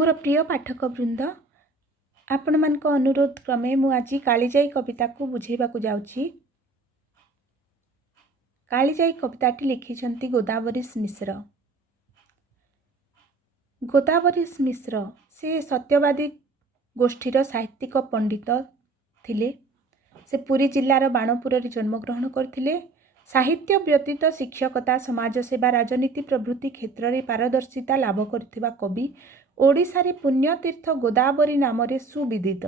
मोर प्रिय पाठक वृंद आपण मान अनुरोध क्रमे मु आज कालीजाई कविता को बुझेबा को जाउछि। कालीजाई कविताटी लिखिछंती गोदावरीश मिश्र। गोदावरीश मिश्र से सत्यवादी गोष्ठीर साहित्यिक पंडित थिले। से पुरी जिल्लार बाणपुर रे जन्म ग्रहण करथिले। साहित्य व्यतीत शिक्षकता, समाज सेवा, राजनीति प्रभृति क्षेत्र में पारदर्शिता लाभ करथिबा कवि ओडिशा रे पुण्यतीर्थ गोदावरी नाम रे सुविदित।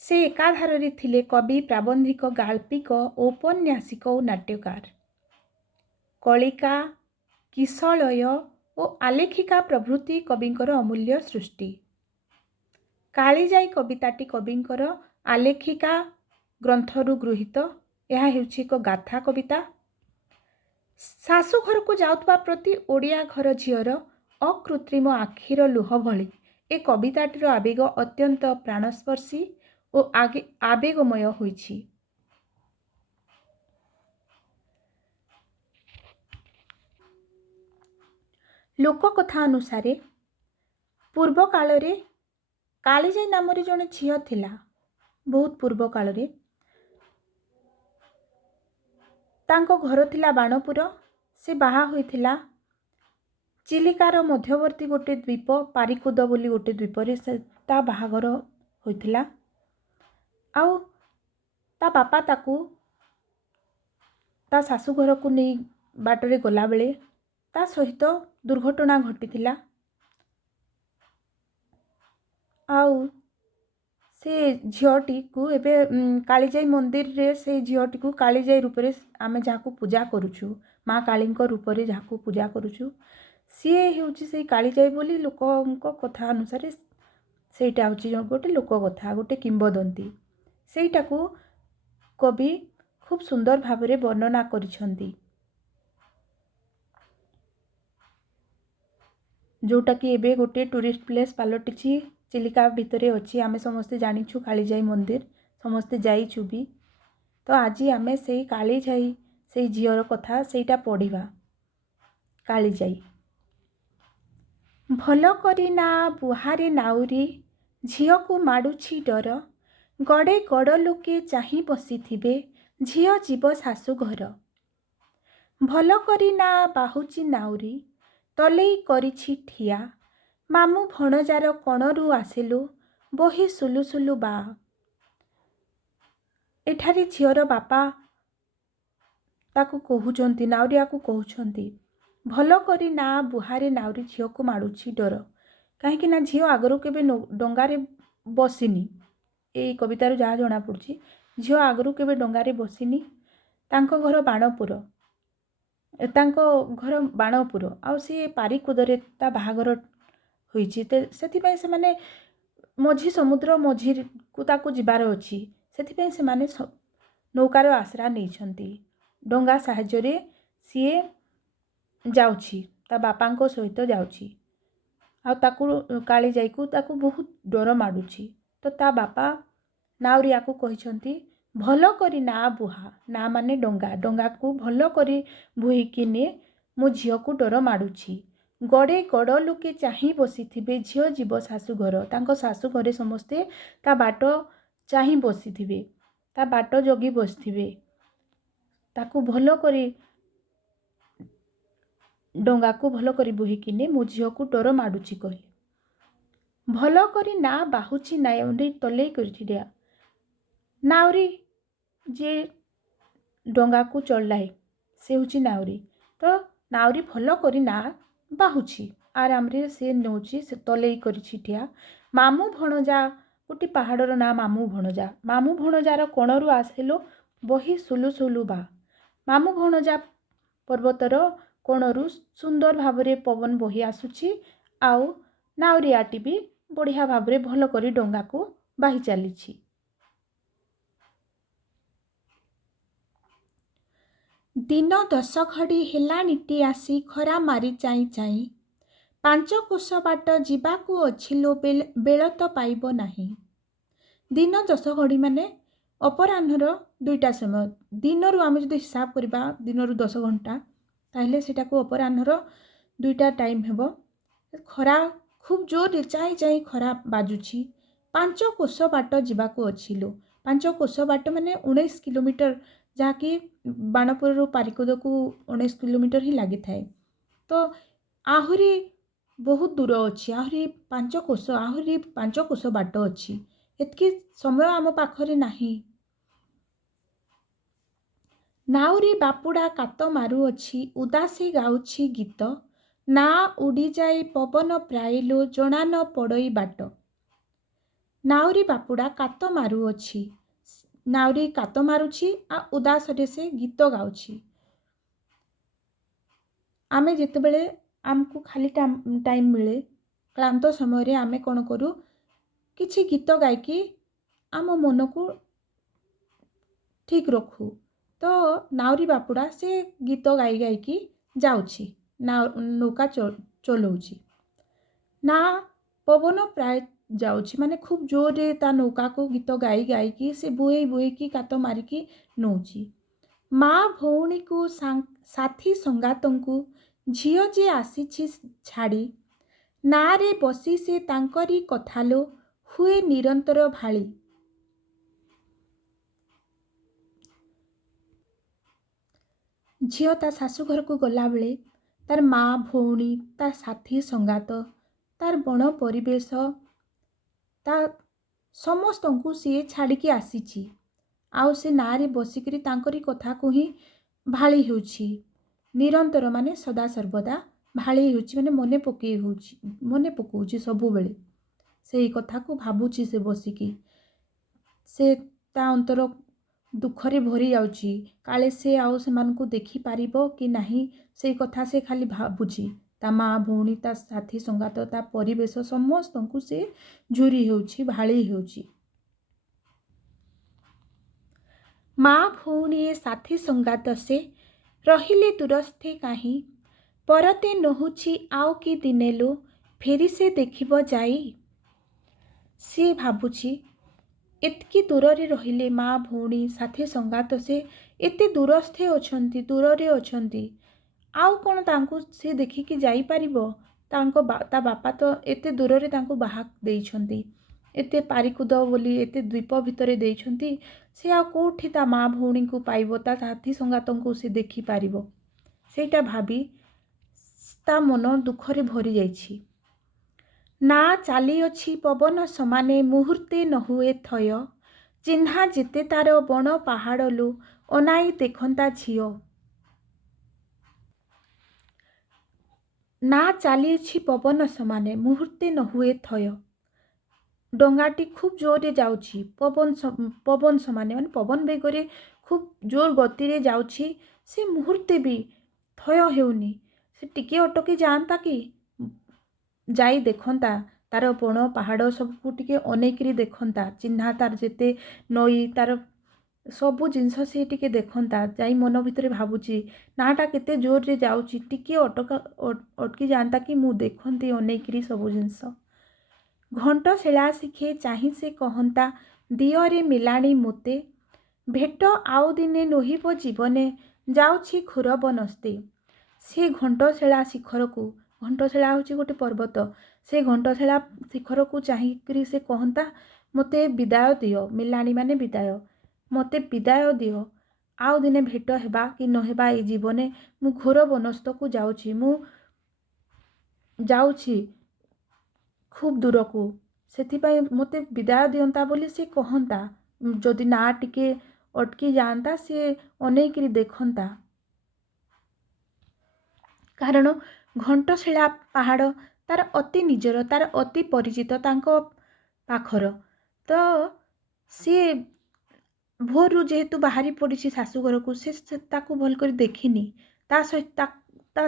से एकाधारे थिले कवि, प्राबंधिक, गाल्पिक, औपन्यासिक और नाट्यकार। कलिका, किशलय और आलेखिका प्रभृति कविंकर अमूल्य सृष्टि। कालीजाई कविताटी कविंकर आलेखिका ग्रंथरु गृहीत। यह हेउछि एक गाथा कविता। शाशु घर को जाउतबा प्रति ओडिया घर झीर अकृत्रिम आखिर लुह भली ए कविताटीर आवेग अत्यंत प्राणस्पर्शी और आवेगमय होइछि। लोककथा अनुसार पूर्व काल रे कालीजाई नाम रे जने झील थिला। बहुत पूर्व काल रे तांको घर थिला बाणपुर। से बाहा होइथिला चिलिकार मध्यवर्ती गोटे द्वीप पारिकुद बोली गोटे द्वीप रे से ता बाहागर होइथिला। आउ ता बापा ताकू ता सासु घर को नहीं बाटरे गला बेले ता सहित दुर्घटना घटिथिला। आउ से झीटी को एबे कालीजाई मंदिर रे से झीटी को कालीजाई रूप रे आमे जाको पूजा करूछु। माँ काली रूप रे जाको पूजा करूछु। सी हेउछि से कालीजाई बोली लोकंक कथा अनुसार सेटा होछि गोटे लोक कथा, गोटे किंबदंती। सेटा को कवि खूब सुंदर भाव रे वर्णना करिसंती। जोटा कि एबे गोटे टूरिस्ट प्लेस पालटिछि। चिलिका भितरे अच्छी आमे समस्ते जानिछु कालीजाई मंदिर, समस्ते जाइछु भी। तो आज आमे से कालीजाई से झीर कथा सेटा पढ़िबा। कालीजाई भल करी ना बुहारे नाउरी झील को माडुछि डर। गड़े गड़ लोके चाही बसिथिबे झील जीव शाशु घर। भल करी ना बाहुची नाउरी तलेई करिछि ठिया। मामू भणजार कणरू आसिलु बही सुलु सुलु बा। एठारी झीर बापा ताकू कहउचंती, नाउरिया को कहउचंती भल करी ना बुहारे नाउरी झील को माडुछि डर। कहीं ना झील आगरू केबे डंगारे बसिनी। ए कवितार जहाँ जना पड़ुछि झील आगरू केबे डंगारे बसिनी। तांको घर बाणपुर, तांको घर बाणपुर आउ से पारिकुदरे ता बाहागर होइछि। सेथिपय से माने मझी समुद्र मझी को ताकू जिबार अछि। सेथिपय से माने नौकार आश्रा नैछंती। डंगा साहाय्य रे सीए जाउछि, ता बापांको सहित जाउछि। आ ताकू कालीजाई को ताकू बहुत डर माडुछि। तो ता बापा नाउरिया को कहिसंती भल करी ना बुहा। ना माने डंगा, डंगा को भल करी बुही किने मो झील को डर माडुछि। गड़े गड़ लोके चाही बसिथिबे झील जीव शाशु घर। तांको शाशु घरे समस्ते ता बाट चाही बसिथिबे, ता बाट जगी बसिथिबे। ताकू भल करी डंगा को भल करी बुही किने मो झील को डर माडुछि कहले। भल करी ना बाहुची नाउरी तले करिथिडिया। नाउरी जे डंगा को चढ़लाए से होची नाउरी। तो नाउरी भल करी ना बाहुची आराम रे से नौची से तले करिछि ठिया। मामू भणजा गोटे पहाड़र ना मामू भणजा। मामू भणजार कणरू आसिलो बही सुलु सुलु बा। मामू भणजा पर्वतर कोणरू सुंदर भावरे पवन बही आसुछि। आउ नाउरियाटी भी बढ़िया भावरे भल करी डंगा को बाही चलीछि। दिन 10 घड़ी हेलानिटी आसी खरा मारी चाई चाई। 5 कोश बाट जीवाकू अछिलो बेल तो पाइब नाही। दिन 10 घड़ी माने अपराह्नर 2टा समय। दिनरू आमे जदि हिसाब करबा दिनरू 10 घंटा ताहले सेटा को अपराह्नर 2टा टाइम हेबो। ଖରା ଖୁବ୍ ଜୋରରେ ଚାଇଁ ଚାଇଁ ଖରା ବାଜୁଛି। 5 କୋଶ ବାଟ ଯିବାକୁ ଅଛି ଲୋ। 5 କୋଶ ବାଟ ମାନେ 19 କିଲୋମିଟର, ଯାହାକି ବାଣପୁରରୁ ପାରିକୁଦକୁ 19 କିଲୋମିଟର ହିଁ ଲାଗିଥାଏ। ତ ଆହୁରି ବହୁତ ଦୂର ଅଛି, ଆହୁରି 5 କୋଶ ବାଟ ଅଛି। ଏତିକି ସମୟ ଆମ ପାଖରେ ନାହିଁ। ନାଉରୀ ବାପୁଡ଼ା କାତ ମାରୁଅଛି, ଉଦାସୀ ଗାଉଛି ଗୀତ। ନା ଉଡ଼ିଯାଇ ପବନ ପ୍ରାଇଲୋ, ଜଣା ନ ପଡ଼ଇ ବାଟ। ନାଉରୀ ବାପୁଡ଼ା କାତ ମାରୁଅଛି, ନାଉରୀ କାତ ମାରୁଛି ଆଉ ଉଦାସରେ ସେ ଗୀତ ଗାଉଛି। ଆମେ ଯେତେବେଳେ ଆମକୁ ଖାଲି ଟାଇମ୍ ମିଳେ, କ୍ଳାନ୍ତ ସମୟରେ ଆମେ କ'ଣ କରୁ, କିଛି ଗୀତ ଗାଇକି ଆମ ମନକୁ ଠିକ୍ ରଖୁ। ତ ନାଉରୀ ବାପୁଡ଼ା ସେ ଗୀତ ଗାଇ ଗାଇକି ଯାଉଛି, ନୌକା ଚଲଉଛି। ନା ପବନ ପ୍ରାୟ ଯାଉଛି, ମାନେ ଖୁବ୍ ଜୋରରେ ତା ନୌକାକୁ ଗୀତ ଗାଇ ଗାଇକି ସେ ବୁହେଇ ବୁହେଇକି କାତ ମାରିକି ନଉଛି। ମା ଭଉଣୀକୁ ସାଥୀ ସଙ୍ଗାତଙ୍କୁ, ଝିଅ ଯେ ଆସିଛି ଛାଡ଼ି। ନାଁରେ ବସି ସେ ତାଙ୍କରି କଥାଲୋ, ହୁଏ ନିରନ୍ତର ଭାଳି। ଝିଅ ତା ଶାଶୁଘରକୁ ଗଲାବେଳେ ତାର ମା ଭଉଣୀ, ତା ସାଥୀ ସଙ୍ଗାତ, ତାର ବଣ ପରିବେଶ, ତା ସମସ୍ତଙ୍କୁ ସିଏ ଛାଡ଼ିକି ଆସିଛି। ଆଉ ସେ ନାଁରେ ବସିକରି ତାଙ୍କରି କଥାକୁ ହିଁ ଭାଳି ହେଉଛି। ନିରନ୍ତର ମାନେ ସଦାସର୍ବଦା ଭାଳି ହେଉଛି, ମାନେ ମନେ ପକାଉଛି ସବୁବେଳେ। ସେଇ କଥାକୁ ଭାବୁଛି ସେ ବସିକି। ସେ ତା ଅନ୍ତର ଦୁଃଖରେ ଭରି ଯାଉଛି। କାଳେ ସେ ଆଉ ସେମାନଙ୍କୁ ଦେଖିପାରିବ କି ନାହିଁ, ସେଇ କଥା ସେ ଖାଲି ଭାବୁଛି। ତା ମା ଭଉଣୀ, ତା ସାଥୀ ସଙ୍ଗାତ, ତା ପରିବେଶ ସମସ୍ତଙ୍କୁ ସେ ଝୁରି ହେଉଛି, ଭାଳି ହେଉଛି। ମା ଭଉଣୀ ସାଥୀ ସଙ୍ଗାତ ସେ, ରହିଲେ ଦୂରସ୍ଥେ କାହିଁ। ପରତେ ନହୁଛି ଆଉ କି ଦିନେ ଲୋ, ଫେରି ସେ ଦେଖିବ ଯାଇ। ସିଏ ଭାବୁଛି ଏତିକି ଦୂରରେ ରହିଲେ ମା ଭଉଣୀ ସାଥୀ ସଙ୍ଗାତ ସେ ଏତେ ଦୂରସ୍ଥେ ଅଛନ୍ତି, ଦୂରରେ ଅଛନ୍ତି। ଆଉ କ'ଣ ତାଙ୍କୁ ସେ ଦେଖିକି ଯାଇପାରିବ? ତା ବାପା ତ ଏତେ ଦୂରରେ ତାଙ୍କୁ ବାହା ଦେଇଛନ୍ତି, ଏତେ ପାରିକୁଦ ବୋଲି ଏତେ ଦ୍ୱୀପ ଭିତରେ ଦେଇଛନ୍ତି। ସେ ଆଉ କେଉଁଠି ତା ମା ଭଉଣୀଙ୍କୁ ପାଇବ, ତା ସାଥୀ ସଙ୍ଗାତଙ୍କୁ ସେ ଦେଖିପାରିବ? ସେଇଟା ଭାବି ତା ମନ ଦୁଃଖରେ ଭରି ଯାଇଛି। ନା ଚାଲିଅଛି ପବନ ସମାନେ, ମୁହୂର୍ତ୍ତେ ନ ହୁଏ ଥୟ। ଚିହ୍ନା ଯେତେ ତାର ବଣ ପାହାଡ଼ ଲୋ, ଅନାଇ ଦେଖନ୍ତା ଝିଅ। ନା ଚାଲିଅଛି ପବନ ସମାନେ, ମୁହୂର୍ତ୍ତେ ନ ହୁଏ ଥୟ। ଡଙ୍ଗାଟି ଖୁବ୍ ଜୋରରେ ଯାଉଛି, ପବନ ସମାନେ ମାନେ ପବନ ବେଗରେ ଖୁବ୍ ଜୋର ଗତିରେ ଯାଉଛି। ସେ ମୁହୂର୍ତ୍ତେ ବି ଥୟ ହେଉନି। ସେ ଟିକେ ଅଟକି ଯାଆନ୍ତା କି, ଯାଇ ଦେଖନ୍ତା ତାର ବଣ ପାହାଡ଼ ସବୁକୁ ଟିକେ ଅନେଇକିରି ଦେଖନ୍ତା। ଚିହ୍ନା ତାର ଯେତେ ନଈ, ତାର ସବୁ ଜିନିଷ ସେ ଟିକେ ଦେଖନ୍ତା। ଯାଇ ମନ ଭିତରେ ଭାବୁଛି, ନାଟା କେତେ ଜୋରରେ ଯାଉଛି, ଟିକେ ଅଟକି ଯାଆନ୍ତା କି ମୁଁ ଦେଖନ୍ତି ଅନେଇକିରି ସବୁ ଜିନିଷ। ଘଣ୍ଟଶିଳା ଶିଖେ ଚାହିଁ ସେ କହନ୍ତା, ଦିଅରେ ମିଲାଣି ମୋତେ। ଭେଟ ଆଉ ଦିନେ ନୋହିବ ଜୀବନେ, ଯାଉଛି ଘୋର ବନସ୍ତେ। ସେ ଘଣ୍ଟଶିଳା ଶିଖରକୁ, ଘଣ୍ଟଶିଳା ହେଉଛି ଗୋଟେ ପର୍ବତ, ସେ ଘଣ୍ଟଶିଳା ଶିଖରକୁ ଚାହିଁକରି ସେ କହନ୍ତା, ମୋତେ ବିଦାୟ ଦିଅ। ମିଲାଣି ମାନେ ବିଦାୟ। ମୋତେ ବିଦାୟ ଦିଅ। ଆଉ ଦିନେ ଭେଟ ହେବା କି ନହେବା ଏଇ ଜୀବନେ, ମୁଁ ଘୋର ବନସ୍ତକୁ ଯାଉଛି। ମୁଁ ଯାଉଛି ଖୁବ୍ ଦୂରକୁ, ସେଥିପାଇଁ ମୋତେ ବିଦାୟ ଦିଅନ୍ତା ବୋଲି ସେ କହନ୍ତା। ଯଦି ନା ଟିକେ ଅଟକି ଯାଆନ୍ତା, ସେ ଅନେଇକିରି ଦେଖନ୍ତା। କାରଣ ଘଣ୍ଟଶିଳା ପାହାଡ଼ ତାର ଅତି ନିଜର, ତାର ଅତି ପରିଚିତ ତାଙ୍କ ପାଖର। ତ ସିଏ ଭୋରରୁ ଯେହେତୁ ବାହାରି ପଡ଼ିଛି ଶାଶୁଘରକୁ, ସେ ତାକୁ ଭଲ କରି ଦେଖିନି, ତା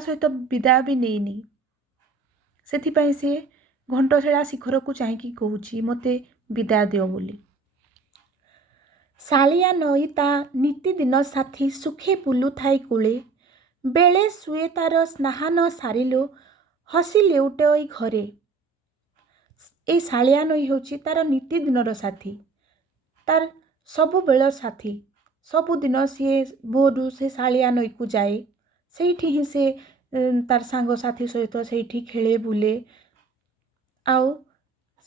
ସହିତ ବିଦାୟ ବି ନେଇନି। ସେଥିପାଇଁ ସେ ଘଣ୍ଟଶିଳା ଶିଖରକୁ ଚାହିଁକି କହୁଛି, ମୋତେ ବିଦାୟ ଦିଅ ବୋଲି। ଶାଳିଆ ନଈ ତା ନିତିଦିନ ସାଥୀ, ସୁଖେ ବୁଲୁଥାଇ କୂଳେ। ବେଳେ ଶୁଏ ତାର ସ୍ନାହାନ ସାରିଲୋ, ହସି ଲେଉଟଇ ଘରେ। ଏଇ ଶାଳିଆ ନଈ ହେଉଛି ତାର ନିତିଦିନର ସାଥୀ, ତାର ସବୁବେଳ ସାଥୀ। ସବୁଦିନ ସିଏ ଭୋରରୁ ସେ ଶାଳିଆ ନଈକୁ ଯାଏ। ସେଇଠି ହିଁ ସେ ତାର ସାଙ୍ଗସାଥି ସହିତ ସେଇଠି ଖେଳେ ବୁଲେ। ଆଉ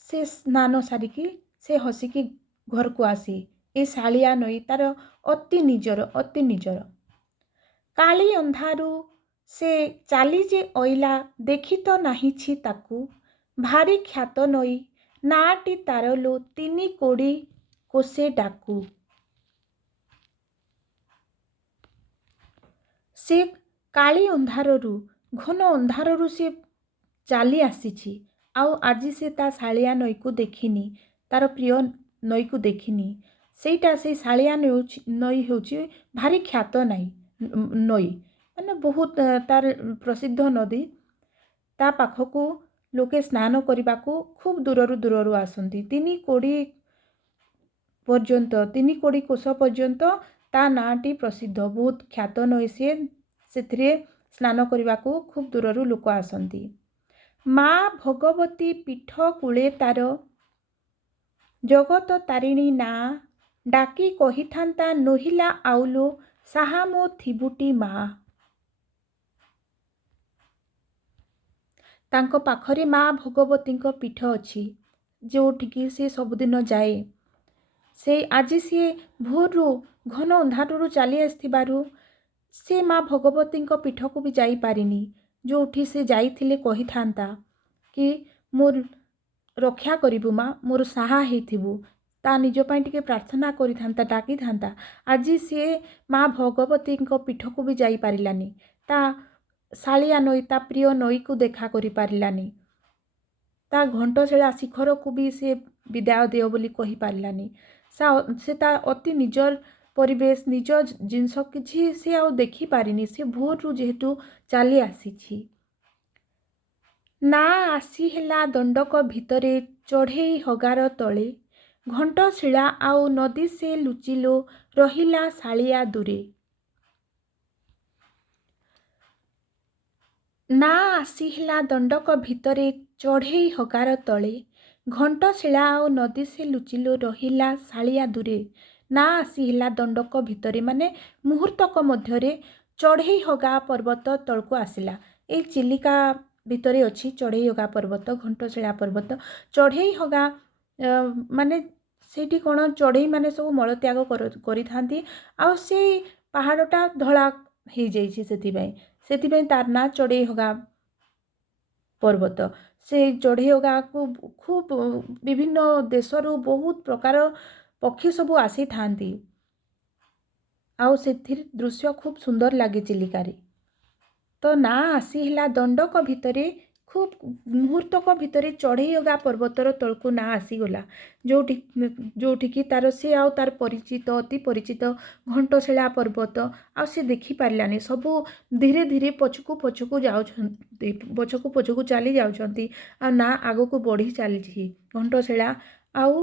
ସେ ସ୍ନାନ ସାରିକି ସେ ହସିକି ଘରକୁ ଆସି ଏ ଶାଳିଆ ନଈ ତାର ଅତି ନିଜର। କାଳି ଅନ୍ଧାରୁ ସେ ଚାଲି ଯେ ଅଇଲା ଦେଖି ତ ନାହିଁଛି ତାକୁ, ଭାରି ଖ୍ୟାତ ନଈ ନାଁଟି ତାର ଲୋ ତିନି କୋଡ଼ି କୋଶେ ଡାକୁ। ସେ କାଳି ଅନ୍ଧାରରୁ ଘନ ଅନ୍ଧାରରୁ ସେ ଚାଲି ଆସିଛି। ଆଉ ଆଜି ସେ ତା ଶାଳିଆ ନଈକୁ ଦେଖିନି, ତାର ପ୍ରିୟ ନଈକୁ ଦେଖିନି। ସେଇଟା ସେଇ ଶାଳିଆ ନଈ ହେଉଛି ଭାରି ଖ୍ୟାତ ନଈ, ମାନେ ବହୁତ ତାର ପ୍ରସିଦ୍ଧ ନଦୀ। ତା ପାଖକୁ ଲୋକେ ସ୍ନାନ କରିବାକୁ ଖୁବ୍ ଦୂରରୁ ଆସନ୍ତି। 3 କୋଡ଼ି କୋଶ ପର୍ଯ୍ୟନ୍ତ ତା ନାଁଟି ପ୍ରସିଦ୍ଧ, ବହୁତ ଖ୍ୟାତ ନଈ ସିଏ। ସେଥିରେ ସ୍ନାନ କରିବାକୁ ଖୁବ୍ ଦୂରରୁ ଲୋକ ଆସନ୍ତି। ମା ଭଗବତୀ ପୀଠ କୂଳେ ତାର, ଜଗତ ତାରିଣୀ ନାଁ, ଡାକି କହିଥାନ୍ତା ନୋହିଲା ଆଉଲୋ ସାହା ମୋ ଥିବୁଟି ମା। ତାଙ୍କ ପାଖରେ ମା ଭଗବତୀଙ୍କ ପୀଠ ଅଛି, ଯେଉଁଠିକି ସେ ସବୁଦିନ ଯାଏ। ଆଜି ସିଏ ଭୋରରୁ ଘନ ଅନ୍ଧାରରୁ ଚାଲି ଆସିଥିବାରୁ ସେ ମା ଭଗବତୀଙ୍କ ପୀଠକୁ ବି ଯାଇପାରିନି, ଯେଉଁଠି ସେ ଯାଇଥିଲେ କହିଥାନ୍ତା କି ମୋର ରକ୍ଷା କରିବୁ ମା, ମୋର ସାହା ହେଇଥିବୁ। ତା ନିଜ ପାଇଁ ଟିକେ ପ୍ରାର୍ଥନା କରିଥାନ୍ତା, ଡାକିଥାନ୍ତା। ଆଜି ସିଏ ମା ଭଗବତୀଙ୍କ ପୀଠକୁ ବି ଯାଇପାରିଲାନି। ତା ଶାଳିଆ ନଈ, ତା ପ୍ରିୟ ନଈକୁ ଦେଖା କରିପାରିଲାନି। ତା ଘଣ୍ଟଶିଳା ଶିଖରକୁ ବି ସେ ବିଦାୟ ଦିଅ ବୋଲି କହିପାରିଲାନି। ସେ ତା ଅତି ନିଜର ପରିବେଶ, ନିଜ ଜିନିଷ କିଛି ସେ ଆଉ ଦେଖିପାରିନି। ସେ ଭୋରରୁ ଯେହେତୁ ଚାଲି ଆସିଛି। ନା ଆସି ହେଲା ଦଣ୍ଡକ ଭିତରେ ଚଢ଼େଇ ହଗାର ତଳେ, ଘଣ୍ଟଶିଳା ଆଉ ନଦୀ ସେ ଲୁଚିଲୋ ରହିଲା ଶାଳିଆ ଦୂରେ। ନା ଆସି ହେଲା ଦଣ୍ଡକ ଭିତରେ ଚଢ଼େଇ ହଗାର ତଳେ, ଘଣ୍ଟଶିଳା ଆଉ ନଦୀ ସେ ଲୁଚିଲୋ ରହିଲା ଶାଳିଆ ଦୂରେ। ନା ଆସି ହେଲା ଦଣ୍ଡକ ଭିତରେ ମାନେ ମୁହୂର୍ତ୍ତକ ମଧ୍ୟରେ ଚଢ଼େଇ ହଗା ପର୍ବତ ତଳକୁ ଆସିଲା। ଏଇ ଚିଲିକା ଭିତରେ ଅଛି ଚଢ଼େଇ ହଗା ପର୍ବତ, ଘଣ୍ଟଶିଳା ପର୍ବତ। ଚଢ଼େଇ ହଗା ମାନେ ସେଇଠି କ'ଣ ଚଢ଼େଇ ମାନେ ସବୁ ମଳତ୍ୟାଗ କରିଥାନ୍ତି। ଆଉ ସେଇ ପାହାଡ଼ଟା ଧଳା ହେଇଯାଇଛି, ସେଥିପାଇଁ ତାର ନାଁ ଚଢ଼େଇ ହଗା ପର୍ବତ। ସେ ଚଢ଼େଇ ହଗାକୁ ଖୁବ୍ ବିଭିନ୍ନ ଦେଶରୁ ବହୁତ ପ୍ରକାର ପକ୍ଷୀ ସବୁ ଆସିଥାନ୍ତି। ଆଉ ସେଥିର ଦୃଶ୍ୟ ଖୁବ୍ ସୁନ୍ଦର ଲାଗେ ଚିଲିକାରେ। ତ ନା ଆସି ହେଲା ଦଣ୍ଡକ ଭିତରେ, ଖୁବ୍ ମୁହୂର୍ତ୍ତକ ଭିତରେ ଚଢ଼େଇ ହଗା ପର୍ବତର ତଳକୁ ନା ଆସିଗଲା, ଯେଉଁଠିକି ତାର ସେ ଆଉ ତାର ଅତି ପରିଚିତ ଘଣ୍ଟଶିଳା ପର୍ବତ ଆଉ ସେ ଦେଖିପାରିଲାନି। ସବୁ ଧୀରେ ଧୀରେ ପଛକୁ ଯାଉଛନ୍ତି, ପଛକୁ ଚାଲି ଯାଉଛନ୍ତି। ଆଉ ନା ଆଗକୁ ବଢ଼ି ଚାଲିଛି। ଘଣ୍ଟଶିଳା ଆଉ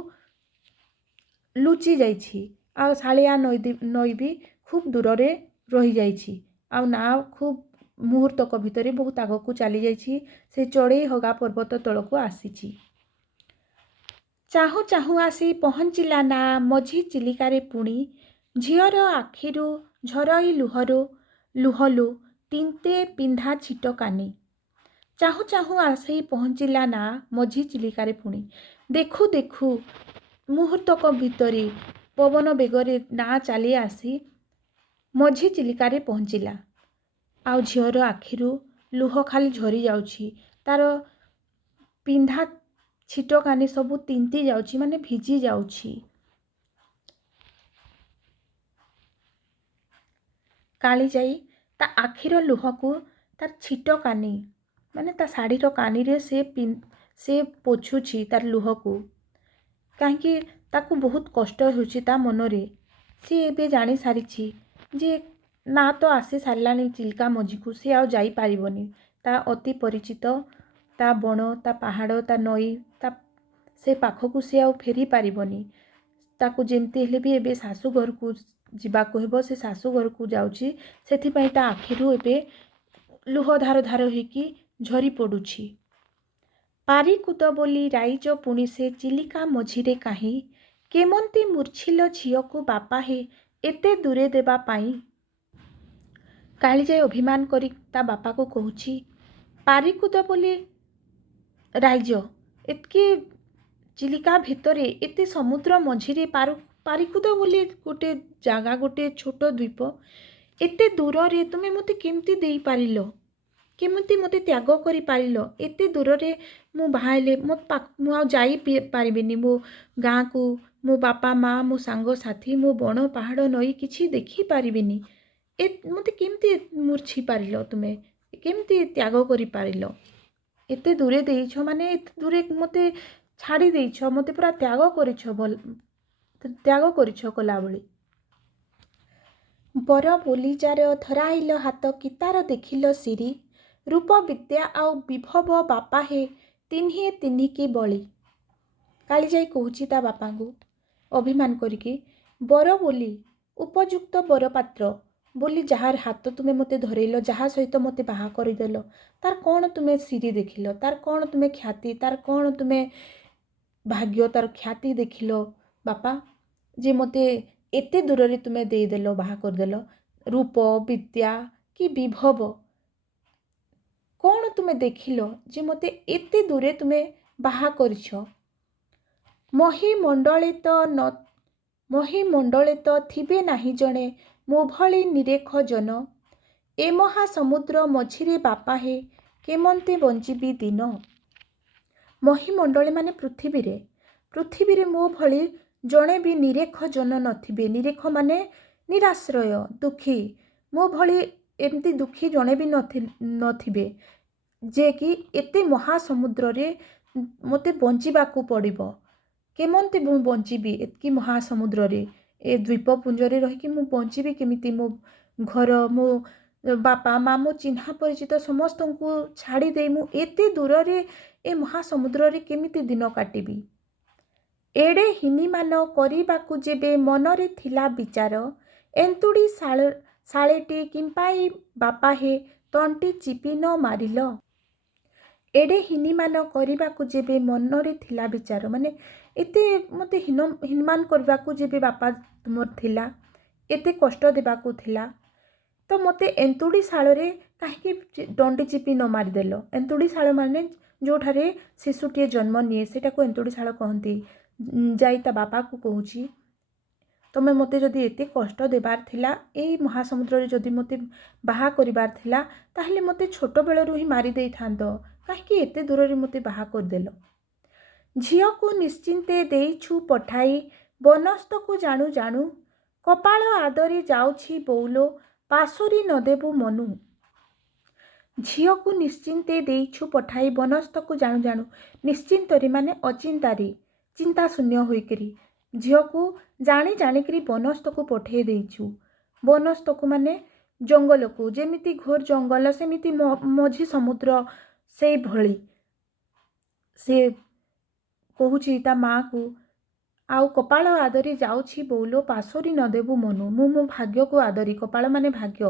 ଲୁଚି ଯାଇଛି, ଆଉ ଶାଳିଆ ନଈ ବି ଖୁବ୍ ଦୂରରେ ରହିଯାଇଛି। ଆଉ ନା ଖୁବ୍ ମୁହୂର୍ତ୍ତକ ଭିତରେ ବହୁତ ଆଗକୁ ଚାଲିଯାଇଛି। ସେ ଚଢ଼େଇ ହଗା ପର୍ବତ ତଳକୁ ଆସିଛି। ଚାହୁଁ ଚାହୁଁ ଆସି ପହଞ୍ଚିଲା ନା ମଝି ଚିଲିକାରେ ପୁଣି, ଝିଅର ଆଖିରୁ ଝରଇ ଲୁହଲୋ ତିନ୍ତେ ପିନ୍ଧା ଛିଟ କାନି। ଚାହୁଁ ଚାହୁଁ ଆସି ପହଞ୍ଚିଲା ନା ମଝି ଚିଲିକାରେ ପୁଣି। ଦେଖୁ ଦେଖୁ ମୁହୂର୍ତ୍ତକ ଭିତରେ ପବନ ବେଗରେ ନା ଚାଲି ଆସି ମଝି ଚିଲିକାରେ ପହଞ୍ଚିଲା। ଆଉ ଝିଅର ଆଖିରୁ ଲୁହ ଖାଲି ଝରି ଯାଉଛି। ତାର ପିନ୍ଧା ଛିଟ କାନି ସବୁ ତିନ୍ତି ଯାଉଛି, ମାନେ ଭିଜି ଯାଉଛି। କାଳିଜାଇ ତା ଆଖିର ଲୁହକୁ ତାର ଛିଟ କାନି, ମାନେ ତା ଶାଢ଼ୀର କାନିରେ ସେ ପୋଛୁଛି ତାର ଲୁହକୁ। କାହିଁକି ତାକୁ ବହୁତ କଷ୍ଟ ହେଉଛି ତା ମନରେ। ସେ ଏବେ ଜାଣିସାରିଛି ଯେ ନା ତ ଆସି ସାରିଲାଣି ଚିଲିକା ମଝିକୁ, ସେ ଆଉ ଯାଇପାରିବନି। ତା ଅତି ପରିଚିତ ତା ବଣ, ତା ପାହାଡ଼, ତା ନଈ, ସେ ପାଖକୁ ସେ ଆଉ ଫେରି ପାରିବନି। ତାକୁ ଯେମିତି ହେଲେ ବି ଏବେ ଶାଶୁ ଘରକୁ ଯିବାକୁ ହେବ। ସେ ଶାଶୁ ଘରକୁ ଯାଉଛି, ସେଥିପାଇଁ ତା ଆଖିରୁ ଏବେ ଲୁହ ଧାର ଧାର ହେଇକି ଝରି ପଡ଼ୁଛି। ପାରିକୁଦ ବୋଲି ରାଇଜ ପୁଣି ସେ ଚିଲିକା ମଝିରେ କାହିଁ, କେମନ୍ତି ମୂର୍ଚ୍ଛିଲ ଝିଅକୁ ବାପା ହେ ଏତେ ଦୂରେ ଦେବା ପାଇଁ। କାଳିଜାଇ ଅଭିମାନ କରି ତା ବାପାକୁ କହୁଛି, ପାରିକୁଦ ବୋଲି ରାଜ୍ୟ, ଏତିକି ଚିଲିକା ଭିତରେ ଏତେ ସମୁଦ୍ର ମଝିରେ ପାରିକୁଦ ବୋଲି ଗୋଟେ ଜାଗା, ଗୋଟେ ଛୋଟ ଦ୍ୱୀପ, ଏତେ ଦୂରରେ ତୁମେ ମୋତେ କେମିତି ଦେଇପାରିଲ? କେମିତି ମୋତେ ତ୍ୟାଗ କରିପାରିଲ? ଏତେ ଦୂରରେ ମୁଁ ବାହା ହେଲେ ମୁଁ ଆଉ ଯାଇପାରିବିନି ମୋ ଗାଁକୁ, ମୋ ବାପା ମା, ମୋ ସାଙ୍ଗସାଥି, ମୋ ବଣ ପାହାଡ଼ ନଈ କିଛି ଦେଖିପାରିବିନି। ମୋତେ କେମିତି ମୂର୍ଚ୍ଛି ପାରିଲ? ତୁମେ କେମିତି ତ୍ୟାଗ କରିପାରିଲ? ଏତେ ଦୂରେ ଦେଇଛ ମାନେ ଏତେ ଦୂରେ ମୋତେ ଛାଡ଼ି ଦେଇଛ, ମୋତେ ପୁରା ତ୍ୟାଗ କରିଛ କଲାଭଳି। ବର ବୋଲିଯାର ଧରାଇଲ ହାତ, କିତାର ଦେଖିଲ ସିରି, ରୂପ ବିଦ୍ୟା ଆଉ ବିଭବ ବାପା ହେ ତିହ୍ନିଏ ତିହ୍ନିକି ବଳି। କାଳିଜାଇ କହୁଛି ତା ବାପାଙ୍କୁ ଅଭିମାନ କରିକି, ବର ବୋଲି ଉପଯୁକ୍ତ ବରପାତ୍ର ବୋଲି ଯାହାର ହାତ ତୁମେ ମୋତେ ଧରେଇଲ, ଯାହା ସହିତ ମୋତେ ବାହା କରିଦେଲ, ତାର କ'ଣ ତୁମେ ସିରି ଦେଖିଲ? ତାର କ'ଣ ତୁମେ ଖ୍ୟାତି, ତାର କ'ଣ ତୁମେ ଭାଗ୍ୟ, ତାର ଖ୍ୟାତି ଦେଖିଲ ବାପା? ଯେ ମୋତେ ଏତେ ଦୂରରେ ତୁମେ ଦେଇଦେଲ, ବାହା କରିଦେଲ। ରୂପ ବିଦ୍ୟା କି ବିଭବ କ'ଣ ତୁମେ ଦେଖିଲ ଯେ ମୋତେ ଏତେ ଦୂରେ ତୁମେ ବାହା କରିଛ? ମହିମଣ୍ଡଳେ ତ ଥିବେ ନାହିଁ ଜଣେ ମୋ ଭଳି ନିରେଖ ଜନ, ଏ ମହାସମୁଦ୍ର ମଝିରେ ବାପା ହେ କେମନ୍ତେ ବଞ୍ଚିବି ଦିନ। ମହିମଣ୍ଡଳେ ମାନେ ପୃଥିବୀରେ ମୋ ଭଳି ଜଣେ ବି ନିରେଖ ଜନ ନଥିବେ। ନିରେଖ ମାନେ ନିରାଶ୍ରୟ, ଦୁଃଖୀ। ମୋ ଭଳି ଏମିତି ଦୁଃଖୀ ଜଣେ ବି ନଥିବେ ଯେ କି ଏତେ ମହାସମୁଦ୍ରରେ ମୋତେ ବଞ୍ଚିବାକୁ ପଡ଼ିବ। କେମନ୍ତି ମୁଁ ବଞ୍ଚିବି ଏତିକି ମହାସମୁଦ୍ରରେ? ଏ ଦ୍ୱୀପପୁଞ୍ଜରେ ରହିକି ମୁଁ ବଞ୍ଚିବି କେମିତି? ମୋ ଘର, ମୋ ବାପା ମା, ମୋ ଚିହ୍ନା ପରିଚିତ ସମସ୍ତଙ୍କୁ ଛାଡ଼ି ଦେଇ ମୁଁ ଏତେ ଦୂରରେ ଏ ମହାସମୁଦ୍ରରେ କେମିତି ଦିନ କାଟିବି? ଏଡ଼େ ହୀନିମାନ କରିବାକୁ ଯେବେ ମନରେ ଥିଲା ବିଚାର, ଏନ୍ତୁଡ଼ି ଶାଳେଟି କିମ୍ପାଇ ବାପା ହେ ତଣ୍ଟି ଚିପି ନ ମାରିଲ। ଏଡ଼େ ହୀନିମାନ କରିବାକୁ ଯେବେ ମନରେ ଥିଲା ବିଚାର, ମାନେ ଏତେ ମୋତେ ହୀନମାନ କରିବାକୁ ଯେବେ ବାପା ତୁମର ଥିଲା, ଏତେ କଷ୍ଟ ଦେବାକୁ ଥିଲା, ତ ମୋତେ ଏନ୍ତୁଡ଼ି ଶାଳରେ କାହିଁକି ଦଣ୍ଡି ଚିପି ନ ମାରିଦେଲ? ଏନ୍ତୁଡ଼ି ଶାଳ ମାନେ ଯେଉଁଠାରେ ଶିଶୁଟିଏ ଜନ୍ମ ନିଏ, ସେଇଟାକୁ ଏନ୍ତୁଡ଼ି ଶାଳ କହନ୍ତି। ଯାଇ ତା ବାପାକୁ କହୁଛି, ତମେ ମୋତେ ଯଦି ଏତେ କଷ୍ଟ ଦେବାର ଥିଲା, ଏଇ ମହାସମୁଦ୍ରରେ ଯଦି ମୋତେ ବାହା କରିବାର ଥିଲା, ତାହେଲେ ମୋତେ ଛୋଟବେଳରୁ ହିଁ ମାରି ଦେଇଥାନ୍ତ। କାହିଁକି ଏତେ ଦୂରରେ ମୋତେ ବାହା କରିଦେଲ? ଝିଅକୁ ନିଶ୍ଚିନ୍ତେ ଦେଇଛୁ ପଠାଇ ବନସ୍ତକୁ ଜାଣୁ ଜାଣୁ, କପାଳ ଆଦରି ଯାଉଛି ବଉଲୋ ପାଶୋରି ନ ଦେବୁ ମନୁ। ଝିଅକୁ ନିଶ୍ଚିନ୍ତେ ଦେଇଛୁ ପଠାଇ ବନସ୍ତକୁ ଜାଣୁ ଜାଣୁ, ନିଶ୍ଚିନ୍ତରେ ମାନେ ଅଚିନ୍ତାରେ, ଚିନ୍ତା ଶୂନ୍ୟ ହୋଇକରି ଝିଅକୁ ଜାଣି ଜାଣିକରି ବନସ୍ତକୁ ପଠାଇ ଦେଇଛୁ। ବନସ୍ତକୁ ମାନେ ଜଙ୍ଗଲକୁ, ଯେମିତି ଘୋର ଜଙ୍ଗଲ ସେମିତି ମଝି ସମୁଦ୍ର ସେଇଭଳି। ସେ କହୁଛି ତା ମାଆକୁ, ଆଉ କପାଳ ଆଦରି ଯାଉଛି ବଉଲୋ ପାଶୋରି ନ ଦେବୁ ମନୁ। ମୁଁ ମୋ ଭାଗ୍ୟକୁ ଆଦରି, କପାଳ ମାନେ ଭାଗ୍ୟ,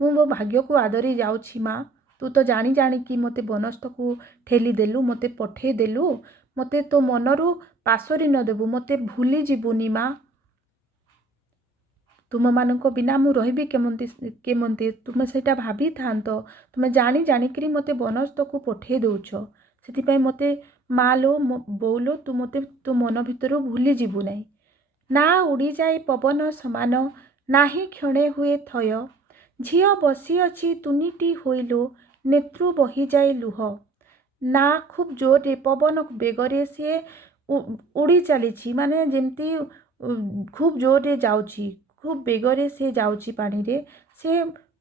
ମୁଁ ମୋ ଭାଗ୍ୟକୁ ଆଦରି ଯାଉଛି ମା। ତୁ ତ ଜାଣି ଜାଣିକି ମୋତେ ବନସ୍ତକୁ ଠେଲି ଦେଲୁ, ମୋତେ ପଠେଇ ଦେଲୁ, ମୋତେ ତୋ ମନରୁ ପାଶୋରି ନ ଦେବୁ, ମୋତେ ଭୁଲି ଯିବୁନି ମା। ତୁମମାନଙ୍କ ବିନା ମୁଁ ରହିବି କେମନ୍ତି? ତୁମେ ସେଇଟା ଭାବିଥାନ୍ତ। ତୁମେ ଜାଣି ଜାଣିକରି ମୋତେ ବନସ୍ତକୁ ପଠେଇ ଦେଉଛ। ସେଥିପାଇଁ ମୋତେ ମା ଲୋ ବୋଉଲୋ, ତୁ ମୋତେ ତୋ ମନ ଭିତରୁ ଭୁଲି ଯିବୁ ନାହିଁ। ନା ଉଡ଼ିଯାଏ ପବନ ସମାନ, ନାହିଁ କ୍ଷଣେ ହୁଏ ଥୟ, ଝିଅ ବସିଅଛି ତୁନିଟି ହୋଇଲୋ ନେତ୍ରୁ ବହିଯାଏ ଲୁହ। ନା ଖୁବ୍ ଜୋରରେ ପବନ ବେଗରେ ସିଏ ଉଡ଼ି ଚାଲିଛି, ମାନେ ଯେମିତି ଖୁବ୍ ଜୋରରେ ଯାଉଛି, ଖୁବ୍ ବେଗରେ ସେ ଯାଉଛି ପାଣିରେ। ସେ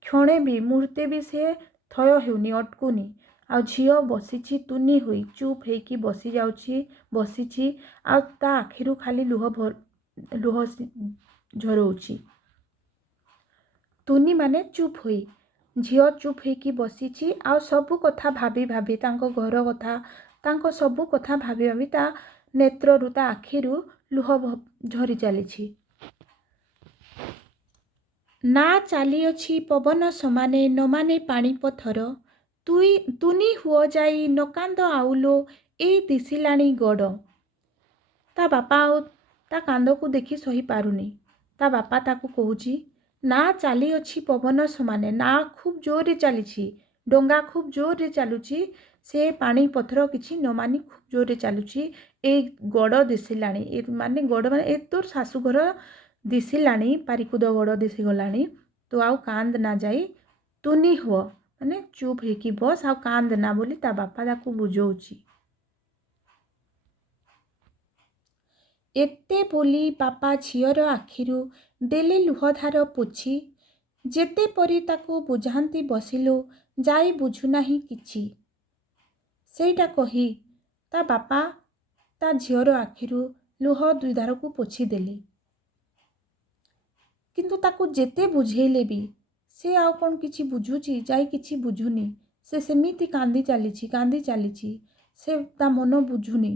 କ୍ଷଣେ ବି ମୁହୂର୍ତ୍ତେ ବି ସେ ଥୟ ହେଉନି, ଅଟକୁନି। ଆଉ ଝିଅ ବସିଛି ତୁନି ହୋଇ, ଚୁପ୍ ହେଇକି ବସିଛି, ଆଉ ତା ଆଖିରୁ ଖାଲି ଲୁହ ଝରଉଛି। ତୁନି ମାନେ ଚୁପ୍ ହୋଇ, ଝିଅ ଚୁପ୍ ହେଇକି ବସିଛି, ଆଉ ସବୁ କଥା ଭାବି ଭାବି, ତାଙ୍କ ଘର କଥା, ତାଙ୍କ ସବୁ କଥା ଭାବି ଭାବି ତା ନେତ୍ରରୁ, ତା ଆଖିରୁ ଲୁହ ଝରି ଚାଲିଛି। ନା ଚାଲିଅଛି ପବନ ସମାନେ, ନ ମାନେ ପାଣି ପଥର, ତୁନି ହୁଅ ଯାଇ ନ କାନ୍ଦ ଆଉଲୋ ଏଇ ଦିଶିଲାଣି ଗଡ଼। ତା ବାପା ଆଉ ତା କାନ୍ଦକୁ ଦେଖି ସହିପାରୁନି। ତା ବାପା ତାକୁ କହୁଛି, ନା ଚାଲିଅଛି ପବନ ସମାନେ। ନା ଖୁବ୍ ଜୋରରେ ଚାଲିଛି, ଡଙ୍ଗା ଖୁବ୍ ଜୋରରେ ଚାଲୁଛି। ସେ ପାଣି ପଥର କିଛି ନ ମାନି ଖୁବ୍ ଜୋରରେ ଚାଲୁଛି। ଏଇ ଗଡ଼ ଦିଶିଲାଣି, ମାନେ ଗଡ଼ ମାନେ ଏ ତୋର ଶାଶୁଘର ଦିଶିଲାଣି, ପାରିକୁଦ ଗଡ଼ ଦିଶିଗଲାଣି। ତୁ ଆଉ କାନ୍ଦ ନା ଯାଇ, ତୁନି ହୁଅ, ମାନେ ଚୁପ୍ ହେଇକି ବସ, ଆଉ କାନ୍ଦ ନା ବୋଲି ତା ବାପା ତାକୁ ବୁଝଉଛି। ଏତେ ବୋଲି ବାପା ଝିଅର ଆଖିରୁ ଦେଲେ ଲୁହଧାର ପୋଛି। ଯେତେ ପରି ତାକୁ ବୁଝାନ୍ତି ବସିଲୁ, ଯାଇ ବୁଝୁନାହିଁ କିଛି। ସେଇଟା କହି ତା ବାପା ତା ଝିଅର ଆଖିରୁ ଲୁହ ଦୁଇଧାରକୁ ପୋଛିଦେଲେ। କିନ୍ତୁ ତାକୁ ଯେତେ ବୁଝେଇଲେ ବି ସେ ଆଉ କ'ଣ କିଛି ବୁଝୁଛି? ଯାଇ କିଛି ବୁଝୁନି। ସେ ସେମିତି କାନ୍ଦି ଚାଲିଛି। ସେ ତା ମନ ବୁଝୁନି।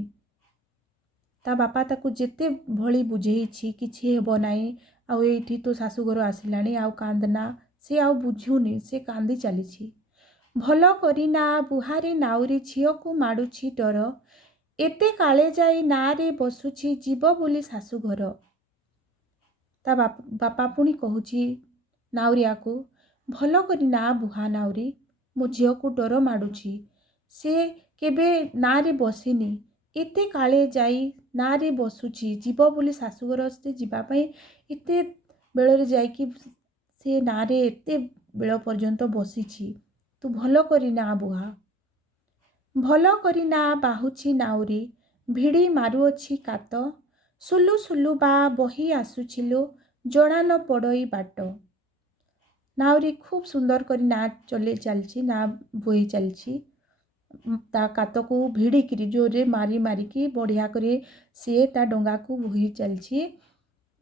ତା ବାପା ତାକୁ ଯେତେ ଭଳି ବୁଝେଇଛି କିଛି ହେବ ନାହିଁ, ଆଉ ଏଇଠି ତୋ ଶାଶୁଘର ଆସିଲାଣି, ଆଉ କାନ୍ଦନା। ସେ ଆଉ ବୁଝୁନି, ସେ କାନ୍ଦି ଚାଲିଛି। ଭଲ କରି ନା ବୁହାରେ ନାଉରୀ ଝିଅକୁ ମାଡ଼ୁଛି ଡର। ଏତେ କାଳେ ଯାଇ ନାଁରେ ବସୁଛି ଯିବ ବୋଲି ଶାଶୁଘର। ତା ବାପା ପୁଣି କହୁଛି ନାଉରିଆକୁ, ଭଲ କରି ନା ବୁହା ନାଉରୀ, ମୋ ଝିଅକୁ ଡର ମାଡ଼ୁଛି। ସେ କେବେ ନାଁରେ ବସିନି, ଏତେ କାଳେ ଯାଇ ନାଁରେ ବସୁଛି ଯିବ ବୋଲି ଶାଶୁଘର। ସେ ଯିବା ପାଇଁ ଏତେ ବେଳରେ ଯାଇକି ସେ ନାଁରେ ଏତେ ବେଳ ପର୍ଯ୍ୟନ୍ତ ବସିଛି। ତୁ ଭଲ କରି ନା ବୁହା। ଭଲ କରି ନା ବାହୁଛି ନାଉରୀ, ଭିଡ଼ି ମାରୁଅଛି କାତ। ସୁଲୁ ସୁଲୁ ବା ବହି ଆସୁଛିଲୋ, ଜଣା ନ ପଡ଼ଇ ବାଟ। ନାଉରୀ ଖୁବ୍ ସୁନ୍ଦର କରି ନା ଚଲେଇ ଚାଲିଛି, ନା ବୋହି ଚାଲିଛି। ତା କାତକୁ ଭିଡ଼ିକିରି ଜୋରରେ ମାରିକି ବଢ଼ିଆ କରି ସିଏ ତା ଡଙ୍ଗାକୁ ବୋହି ଚାଲିଛି,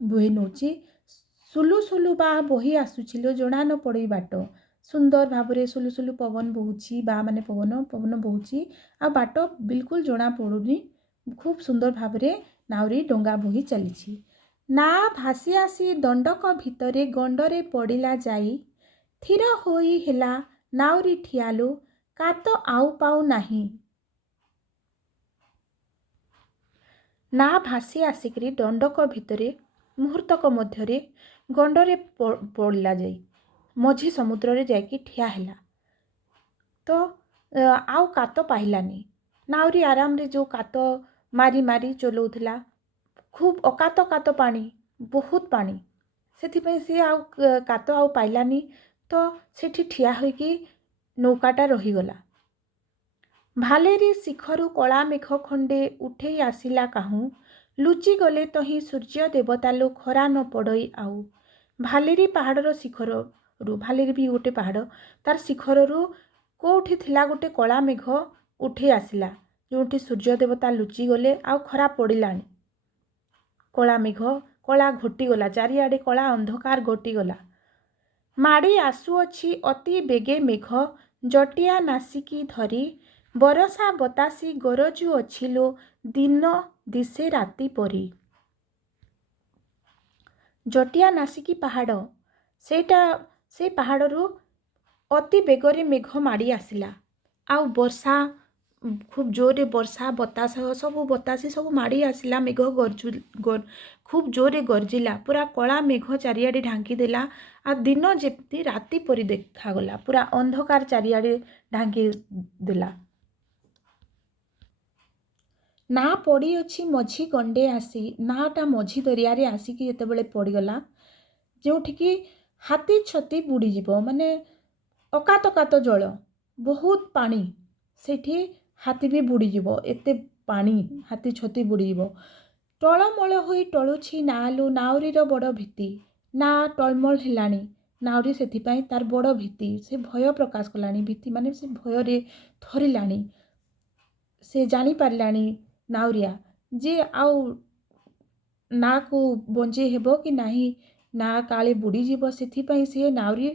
ବୋହି ନେଉଛି। ସୁଲୁ ସୁଲୁ ବା ବହି ଆସୁଛିଲୋ, ଜଣା ନ ପଡ଼ଇ ବାଟ। ସୁନ୍ଦର ଭାବରେ ସୁଲୁ ସୁଲୁ ପବନ ବହୁଛି, ବା ମାନେ ପବନ ବହୁଛି, ଆଉ ବାଟ ବିଲକୁଲ ଜଣା ପଡ଼ୁନି। ଖୁବ୍ ସୁନ୍ଦର ଭାବରେ ନାଉରୀ ଡଙ୍ଗା ବୋହି ଚାଲିଛି। ନା ଭାସି ଆସି ଦଣ୍ଡକ ଭିତରେ ଗଣ୍ଡରେ ପଡ଼ିଲା ଯାଇ। ଥିର ହୋଇ ହେଲା ନାଉରୀ ଠିଆଲୋ, କାତ ଆଉ ପାଉ ନାହିଁ। ନା ଭାସି ଆସିକରି ଦଣ୍ଡକ ଭିତରେ ମୁହୂର୍ତ୍ତକ ମଧ୍ୟରେ ଗଣ୍ଡରେ ପଡ଼ିଲା ଯାଇ, ମଝି ସମୁଦ୍ରରେ ଯାଇକି ଠିଆ ହେଲା। ତ ଆଉ କାତ ପାଇଲାନି। ନାଉରୀ ଆରାମରେ ଯେଉଁ କାତ ମାରି ଚଲଉଥିଲା, ଖୁବ୍ ଅକାତ ପାଣି, ବହୁତ ପାଣି। ସେଥିପାଇଁ ସେ ଆଉ କାତ ଆଉ ପାଇଲାନି। ତ ସେଠି ଠିଆ ହୋଇକି ନୌକାଟା ରହିଗଲା। ଭାଲେରି ଶିଖରୁ କଳା ମେଘ ଖଣ୍ଡେ ଉଠେଇ ଆସିଲା କାହୁଁ। ଲୁଚିଗଲେ ତହିଁ ସୂର୍ଯ୍ୟ ଦେବତାଲୋ, ଖରା ନ ପଡ଼ଇ ଆଉ। ଭାଲେରି ପାହାଡ଼ର ଶିଖରରୁ, ଭାଲେରି ବି ଗୋଟେ ପାହାଡ଼, ତାର ଶିଖରରୁ କେଉଁଠି ଥିଲା ଗୋଟେ କଳା ମେଘ ଉଠେଇ ଆସିଲା, ଯେଉଁଠି ସୂର୍ଯ୍ୟ ଦେବତା ଲୁଚିଗଲେ, ଆଉ ଖରା ପଡ଼ିଲାଣି। କଳା ମେଘ, କଳା ଘୋଟିଗଲା, ଚାରିଆଡ଼େ କଳା ଅନ୍ଧକାର ଘୋଟିଗଲା। ମାଡ଼ି ଆସୁଅଛି ଅତି ବେଗେ ମେଘ, ଜଟିଆ ନାସିକି ଧରି। ବରଷା ବତାସି ଗରଜୁଅଛିଲୋ, ଦିନ ଦିଶେ ରାତି ପରି। ଜଟିଆ ନାସିକି ପାହାଡ଼, ସେ ପାହାଡ଼ରୁ ଅତି ବେଗରେ ମେଘ ମାଡ଼ି ଆସିଲା। ଆଉ ବର୍ଷା, ଖୁବ୍ ଜୋରରେ ବର୍ଷା, ବତାସ, ସବୁ ବତାସି ସବୁ ମାଡ଼ି ଆସିଲା। ମେଘ ଖୁବ୍ ଜୋରରେ ଗର୍ଜିଲା। ପୁରା କଳା ମେଘ ଚାରିଆଡ଼େ ଢାଙ୍କି ଦେଲା। ଆଉ ଦିନ ଯେମିତି ରାତି ପରି ଦେଖାଗଲା। ପୁରା ଅନ୍ଧକାର ଚାରିଆଡ଼େ ଢାଙ୍କି ଦେଲା। ନା ପଡ଼ିଅଛି ମଝି ଗଣ୍ଡେ ଆସି, ନାଟା ମଝି ଦରିଆରେ ଆସିକି ଯେତେବେଳେ ପଡ଼ିଗଲା, ଯେଉଁଠିକି ହାତୀ ଛତି ବୁଡ଼ିଯିବ, ମାନେ ଅକାତ ଜଳ, ବହୁତ ପାଣି, ସେଠି ହାତୀ ବି ବୁଡ଼ିଯିବ, ଏତେ ପାଣି, ହାତୀ ଛତି ବୁଡ଼ିଯିବ। ଟଳମଳ ହୋଇ ଟଳୁଛି ନାଲୋ, ନାଉରୀର ବଡ଼ ଭୀତି। ନା ଟଳମଳ ହେଲାଣି ନାଉରୀ, ସେଥିପାଇଁ ତାର ବଡ଼ ଭୀତି। ସେ ଭୟ ପ୍ରକାଶ କଲାଣି। ଭୀତି ମାନେ ସେ ଭୟରେ ଥରିଲାଣି। ସେ ଜାଣିପାରିଲାଣି ନାଉରିଆ ଯେ ଆଉ ନାକୁ ବଞ୍ଚେଇ ହେବ କି ନାହିଁ, ନା କାଳେ ବୁଡ଼ିଯିବ। ସେଥିପାଇଁ ସେ ନାଉରୀ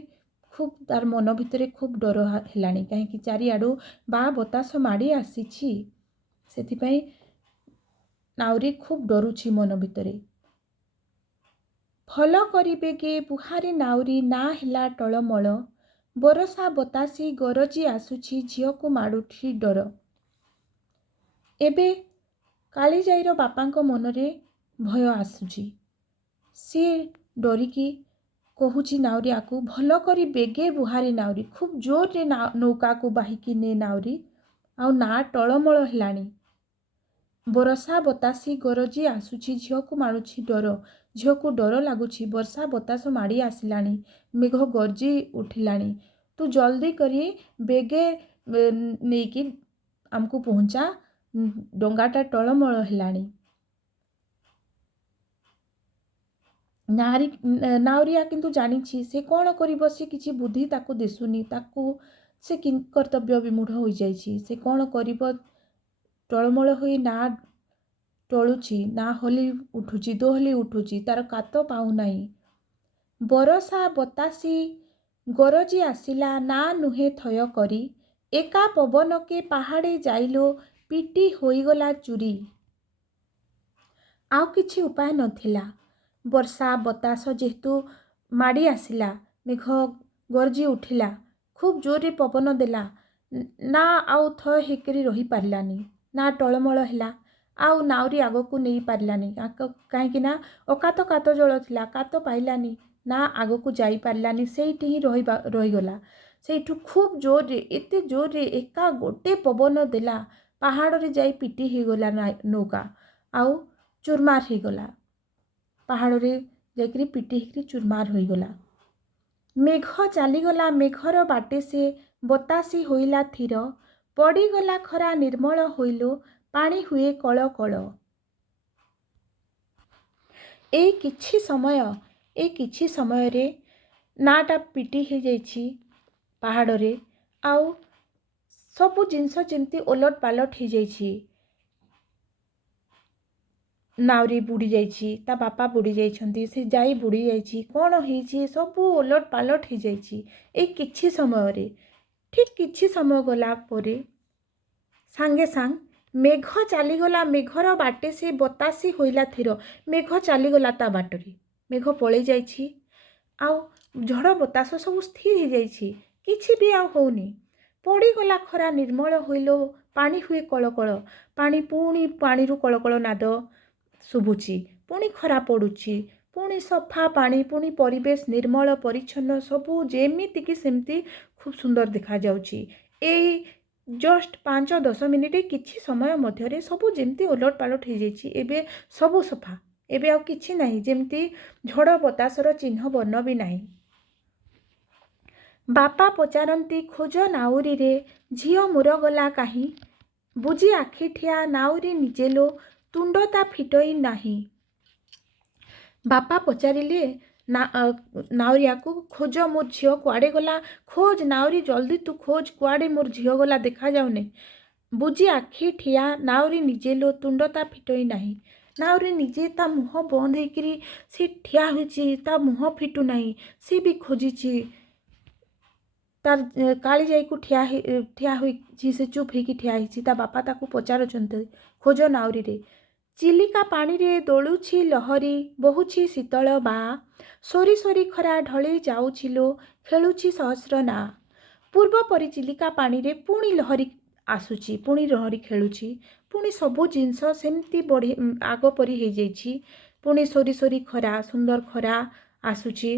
ଖୁବ୍, ତାର ମନ ଭିତରେ ଖୁବ୍ ଡର ହେଲାଣି, କାହିଁକି ଚାରିଆଡ଼ୁ ବା ବତାସ ମାଡ଼ି ଆସିଛି। ସେଥିପାଇଁ ନାଉରୀ ଖୁବ୍ ଡରୁଛି ମନ ଭିତରେ। ଭଲ କରିବେ କେ ବୁହାରେ ନାଉରୀ, ନା ହେଲା ଟଳମଳ। ବରଷା ବତାସି ଗରଜି ଆସୁଛି, ଝିଅକୁ ମାଡ଼ୁଛି ଡର। ଏବେ କାଳିଜାଇର ବାପାଙ୍କ ମନରେ ଭୟ ଆସୁଛି। ସିଏ ଡରିକି କହୁଛି ନାଉରିଆକୁ, ଭଲ କରି ବେଗେ ବୁହାରେ ନାଉରି, ଖୁବ୍ ଜୋରରେ ନୌକାକୁ ବାହିକି ନେ ନାଉରି, ଆଉ ନା ଟଳମଳ ହେଲାଣି। ବରଷା ବତାସି ଗରଜି ଆସୁଛି, ଝିଅକୁ ମାଡ଼ୁଛି ଡର, ଝିଅକୁ ଡର ଲାଗୁଛି। ବର୍ଷା ବତାସ ମାଡ଼ି ଆସିଲାଣି, ମେଘ ଗର୍ଜି ଉଠିଲାଣି। ତୁ ଜଲ୍ଦି କରି ବେଗେ ନେଇକି ଆମକୁ ପହଞ୍ଚା, ଡଙ୍ଗାଟା ଟଳମଳ ହେଲାଣି। ନାଉରିଆ କିନ୍ତୁ ଜାଣିଛି ସେ କ'ଣ କରିବ, ସେ କିଛି ବୁଦ୍ଧି ତାକୁ ଦିଶୁନି, ତାକୁ ସେ କର୍ତ୍ତବ୍ୟ ବିମୂଢ଼ ହୋଇଯାଇଛି। ସେ କ'ଣ କରିବ, ଟଳମଳ ହୋଇ ନା ଟଳୁଛି, ନା ହଲି ଉଠୁଛି, ଦୋହଲି ଉଠୁଛି, ତାର କାତ ପାଉନାହିଁ। ବରଷା ବତାସି ଗରଜି ଆସିଲା, ନା ନୁହେଁ ଥୟ କରି, ଏକା ପବନକେ ପାହାଡ଼େ ଯାଇଲୋ, ପିଟି ହୋଇଗଲା ଚୁରି। ଆଉ କିଛି ଉପାୟ ନଥିଲା। ବର୍ଷା ବତାସ ଯେହେତୁ ମାଡ଼ି ଆସିଲା, ମେଘ ଗର୍ଜି ଉଠିଲା, ଖୁବ୍ ଜୋରରେ ପବନ ଦେଲା, ନା ଆଉ ଥୟ ହେଇକରି ରହିପାରିଲାନି, ନା ଟଳମଳ ହେଲା। ଆଉ ନାଉରି ଆଗକୁ ନେଇ ପାରିଲାନି, କାହିଁକି ନା ଅକାତ କାତ ଜଳ ଥିଲା, କାତ ପାଇଲାନି, ନା ଆଗକୁ ଯାଇପାରିଲାନି, ସେଇଠି ହିଁ ରହିଗଲା। ସେଇଠୁ ଖୁବ୍ ଜୋରରେ, ଏତେ ଜୋରରେ ଏକା ଗୋଟେ ପବନ ଦେଲା, ପାହାଡ଼ରେ ଯାଇ ପିଟି ହେଇଗଲା ନୌକା, ଆଉ ଚୁରମାର ହେଇଗଲା। ପାହାଡ଼ରେ ଯାଇକରି ପିଟି ହେଇକରି ଚୁରମାର ହୋଇଗଲା। ମେଘ ଚାଲିଗଲା ମେଘର ବାଟେ ସେ, ବତାସି ହୋଇଲା ଥିର, ପଡ଼ିଗଲା ଖରା ନିର୍ମଳ ହୋଇଲୋ, ପାଣି ହୁଏ କଳ କଳ। ଏଇ କିଛି ସମୟରେ ନାଟା ପିଟି ହେଇଯାଇଛି ପାହାଡ଼ରେ, ଆଉ ସବୁ ଜିନିଷ ଯେମିତି ଓଲଟ ପାଲଟ ହେଇଯାଇଛି। ନାଉରି ବୁଡ଼ି ଯାଇଛି, ତା ବାପା ବୁଡ଼ି ଯାଇଛନ୍ତି, ସେ ଯାଇ ବୁଡ଼ି ଯାଇଛି, କ'ଣ ହେଇଛି ସବୁ ଓଲଟ ପାଲଟ ହେଇଯାଇଛି। ଏଇ କିଛି ସମୟରେ, ଠିକ୍ କିଛି ସମୟ ଗଲା ପରେ ସାଙ୍ଗେ ସାଙ୍ଗ ମେଘ ଚାଲିଗଲା ମେଘର ବାଟେ ସେ, ବତାସି ହୋଇଲା ଥିର। ମେଘ ଚାଲିଗଲା ତା ବାଟରେ, ମେଘ ପଳେଇ ଯାଇଛି, ଆଉ ଝଡ଼ ବତାସ ସବୁ ସ୍ଥିର ହେଇଯାଇଛି, କିଛି ବି ଆଉ ହଉନି। ପଡ଼ିଗଲା ଖରା ନିର୍ମଳ ହୋଇଲୋ, ପାଣି ହୁଏ କଳ କଳ। ପୁଣି ପାଣିରୁ କଳକଳ ନାଦ ଶୁଭୁଛି, ପୁଣି ଖରା ପଡ଼ୁଛି, ପୁଣି ସଫା ପାଣି, ପୁଣି ପରିବେଶ ନିର୍ମଳ ପରିଚ୍ଛନ୍ନ, ସବୁ ଯେମିତିକି ସେମିତି ଖୁବ୍ ସୁନ୍ଦର ଦେଖାଯାଉଛି। ଏଇ ଜଷ୍ଟ 5-10 ମିନିଟ୍, କିଛି ସମୟ ମଧ୍ୟରେ ସବୁ ଯେମିତି ଓଲଟ ପାଲଟ ହେଇଯାଇଛି। ଏବେ ସବୁ ସଫା, ଏବେ ଆଉ କିଛି ନାହିଁ, ଯେମିତି ଝଡ଼ ବତାସର ଚିହ୍ନ ବର୍ଣ୍ଣ ବି ନାହିଁ। ବାପା ପଚାରନ୍ତି ଖୋଜ ନାଉରିରେ, ଝିଅ ମୋର ଗଲା କାହିଁ, ବୁଜି ଆଖି ଠିଆ ନାଉରି ନିଜେଲୋ, ତୁଣ୍ଡ ତା ଫିଟଇ ନାହିଁ। ବାପା ପଚାରିଲେ ନାଉରିଆକୁ, ଖୋଜ ମୋ ଝିଅ କୁଆଡ଼େ ଗଲା, ଖୋଜ ନାଉରି, ଜଲ୍ଦି ତୁ ଖୋଜ, କୁଆଡ଼େ ମୋର ଝିଅ ଗଲା ଦେଖାଯାଉନି। ବୁଜି ଆଖି ଠିଆ ନାଉରି ନିଜେଲୋ, ତୁଣ୍ଡ ତା ଫିଟଇ ନାହିଁ। ନାଉରି ନିଜେ ତା ମୁହଁ ବନ୍ଦ ହେଇକିରି ସେ ଠିଆ ହୋଇଛି, ତା ମୁହଁ ଫିଟୁ ନାହିଁ, ସେ ବି ଖୋଜିଛି। ତାର କାଳିଜାଇକୁ ଠିଆ ହୋଇଛି, ସେ ଚୁପ୍ ହେଇକି ଠିଆ ହେଇଛି। ତା ବାପା ତାକୁ ପଚାରୁଛନ୍ତି, ଖୋଜ ନାଉରିରେ। ଚିଲିକା ପାଣିରେ ଦୋଳୁଛି ଲହରୀ, ବହୁଛି ଶୀତଳ ବାଆ, ସରି ସରି ଖରା ଢଳି ଯାଉଛି ଲୋ, ଖେଳୁଛି ସହସ୍ର ନାଆ। ପୂର୍ବ ପରି ଚିଲିକା ପାଣିରେ ପୁଣି ଲହରୀ ଆସୁଛି, ପୁଣି ଲହରୀ ଖେଳୁଛି, ପୁଣି ସବୁ ଜିନିଷ ସେମିତି ଆଗ ପରି ହେଇଯାଇଛି। ପୁଣି ସରି ସରି ଖରା, ସୁନ୍ଦର ଖରା ଆସୁଛି,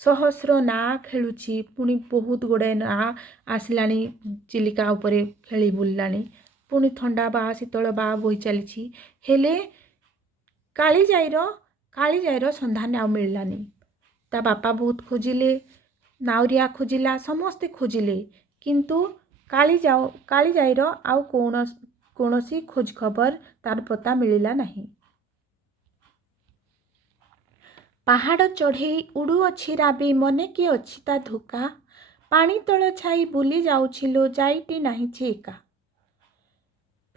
ସହସ୍ର ନାଆ ଖେଳୁଛି, ପୁଣି ବହୁତ ଗୁଡ଼ାଏ ନାଆ ଆସିଲାଣି ଚିଲିକା ଉପରେ ଖେଳି ବୁଲିଲାଣି, ପୁଣି ଥଣ୍ଡା ବାଆ, ଶୀତଳ ବାଆ ବୋହି ଚାଲିଛି। ହେଲେ କାଳିଜାଇର ସନ୍ଧାନ ଆଉ ମିଳିଲାନି। ତା ବାପା ବହୁତ ଖୋଜିଲେ, ନାଉରିଆ ଖୋଜିଲା, ସମସ୍ତେ ଖୋଜିଲେ, କିନ୍ତୁ କାଳିଜାଇର ଆଉ କୌଣସି ଖୋଜ ଖବର, ତାର ପତା ମିଳିଲା ନାହିଁ। ପାହାଡ଼ ଚଢ଼େଇ ଉଡ଼ୁଅଛି ରାବି, ମନେ କି ଅଛି ତା ଧୋକା, ପାଣି ତଳ ଛାଇ ବୁଲି ଯାଉଛି ଲୋ, ଯାଇଟି ନାହିଁଛି ଏକା।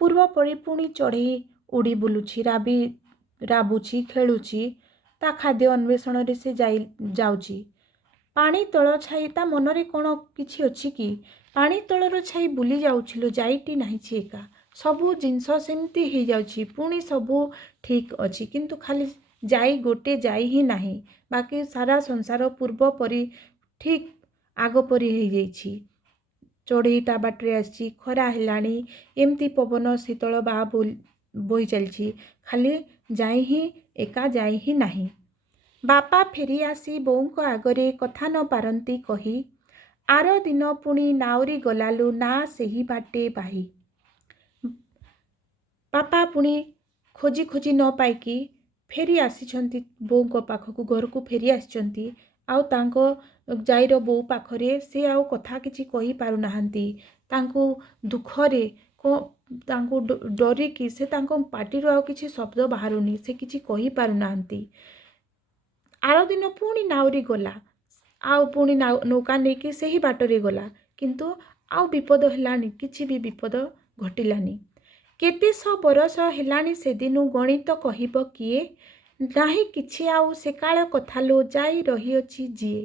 ପୂର୍ବ ପରି ପୁଣି ଚଢ଼େଇ ଉଡ଼ି ବୁଲୁଛି, ରାବୁଛି, ଖେଳୁଛି, ତା ଖାଦ୍ୟ ଅନ୍ୱେଷଣରେ ସେ ଯାଉଛି। ପାଣି ତଳ ଛାଇ, ତା ମନରେ କ'ଣ କିଛି ଅଛି କି? ପାଣି ତଳର ଛାଇ ବୁଲି ଯାଉଛି ଲୋ, ଯାଇଟି ନାହିଁଛି ଏକା। ସବୁ ଜିନିଷ ସେମିତି ହେଇଯାଉଛି, ପୁଣି ସବୁ ଠିକ୍ ଅଛି, କିନ୍ତୁ ଖାଲି ଗୋଟେ ଯାଇ ହିଁ ନାହିଁ। ବାକି ସାରା ସଂସାର ପୂର୍ବ ପରି ଠିକ୍ ଆଗ ପରି ହେଇଯାଇଛି। ଚଢ଼େଇ ତା ବାଟରେ ଆସିଛି, ଖରା ହେଲାଣି, ଏମିତି ପବନ ଶୀତଳ ବାଆ ବୋହି ଚାଲିଛି, ଖାଲି ଯାଇ ହିଁ ନାହିଁ। ବାପା ଫେରି ଆସି ବୋଉଙ୍କ ଆଗରେ କଥା ନ ପାରନ୍ତି କହି ଆର ଦିନ ପୁଣି ନାଉରି ଗଲାଲୁ ନା ସେହି ବାଟେ ବାହି। ବାପା ପୁଣି ଖୋଜି ଖୋଜି ନ ପାଇକି ଫେରି ଆସିଛନ୍ତି ବୋଉଙ୍କ ପାଖକୁ, ଘରକୁ ଫେରି ଆସିଛନ୍ତି। ଆଉ ତାଙ୍କ ଜାଇର ବୋଉ ପାଖରେ ସେ ଆଉ କଥା କିଛି କହିପାରୁନାହାନ୍ତି। ତାଙ୍କୁ ଦୁଃଖରେ ତାଙ୍କୁ ଡରିକି ସେ ତାଙ୍କ ପାଟିରୁ ଆଉ କିଛି ଶବ୍ଦ ବାହାରୁନି, ସେ କିଛି କହିପାରୁନାହାନ୍ତି। ଆର ଦିନ ପୁଣି ନାଉରି ଗଲା, ଆଉ ପୁଣି ନୌକା ନେଇକି ସେହି ବାଟରେ ଗଲା, କିନ୍ତୁ ଆଉ ବିପଦ ହେଲାନି, କିଛି ବି ବିପଦ ଘଟିଲାନି। କେତେଶ ବରଷ ହେଲାଣି ସେଦିନୁ ଗଣିତ କହିବ କିଏ, ନାହିଁ କିଛି ଆଉ ସେକାଳ କଥା ଲୋ ଯାଇ ରହିଅଛି ଯିଏ।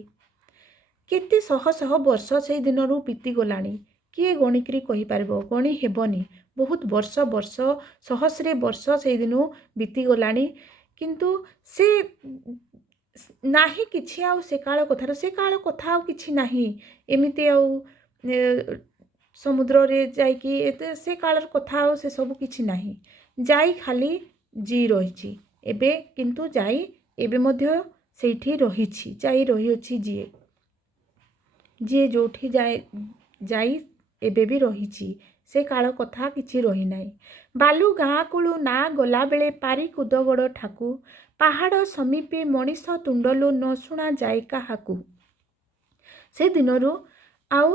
କେତେ ଶହ ଶହ ବର୍ଷ ସେଇ ଦିନରୁ ବିତିଗଲାଣି, କିଏ ଗଣିକିରି କହିପାରିବ? ଗଣି ହେବନି। ବହୁତ ବର୍ଷ ସହସ୍ରେ ବର୍ଷ ସେଇଦିନୁ ବିତିଗଲାଣି, କିନ୍ତୁ ସେ ନାହିଁ କିଛି ଆଉ ସେ କାଳ କଥାର, ସେ କାଳ କଥା ଆଉ କିଛି ନାହିଁ। ଏମିତି ଆଉ ସମୁଦ୍ରରେ ଯାଇକି ଏତେ ସେ କାଳର କଥା ଆଉ ସେ ସବୁ କିଛି ନାହିଁ। ଯାଇ ଖାଲି ଜି ରହିଛି ଏବେ, କିନ୍ତୁ ଯାଇ ଏବେ ମଧ୍ୟ ସେଇଠି ରହିଛି, ଯାଇ ରହିଅଛି ଯିଏ। ଯିଏ ଯୋଉଠି ଯାଇ ଏବେ ବି ରହିଛି, ସେ କାଳ କଥା କିଛି ରହିନାହିଁ। ବାଲୁ ଗାଁ କୁଳୁ ନା ଗଲାବେଳେ ପାରି କୁଦଗଡ଼ ଠାକୁ, ପାହାଡ଼ ସମୀପେ ମଣିଷ ତୁଣ୍ଡଲୁ ନ ଶୁଣା ଯାଏ କାହାକୁ। ସେ ଦିନରୁ ଆଉ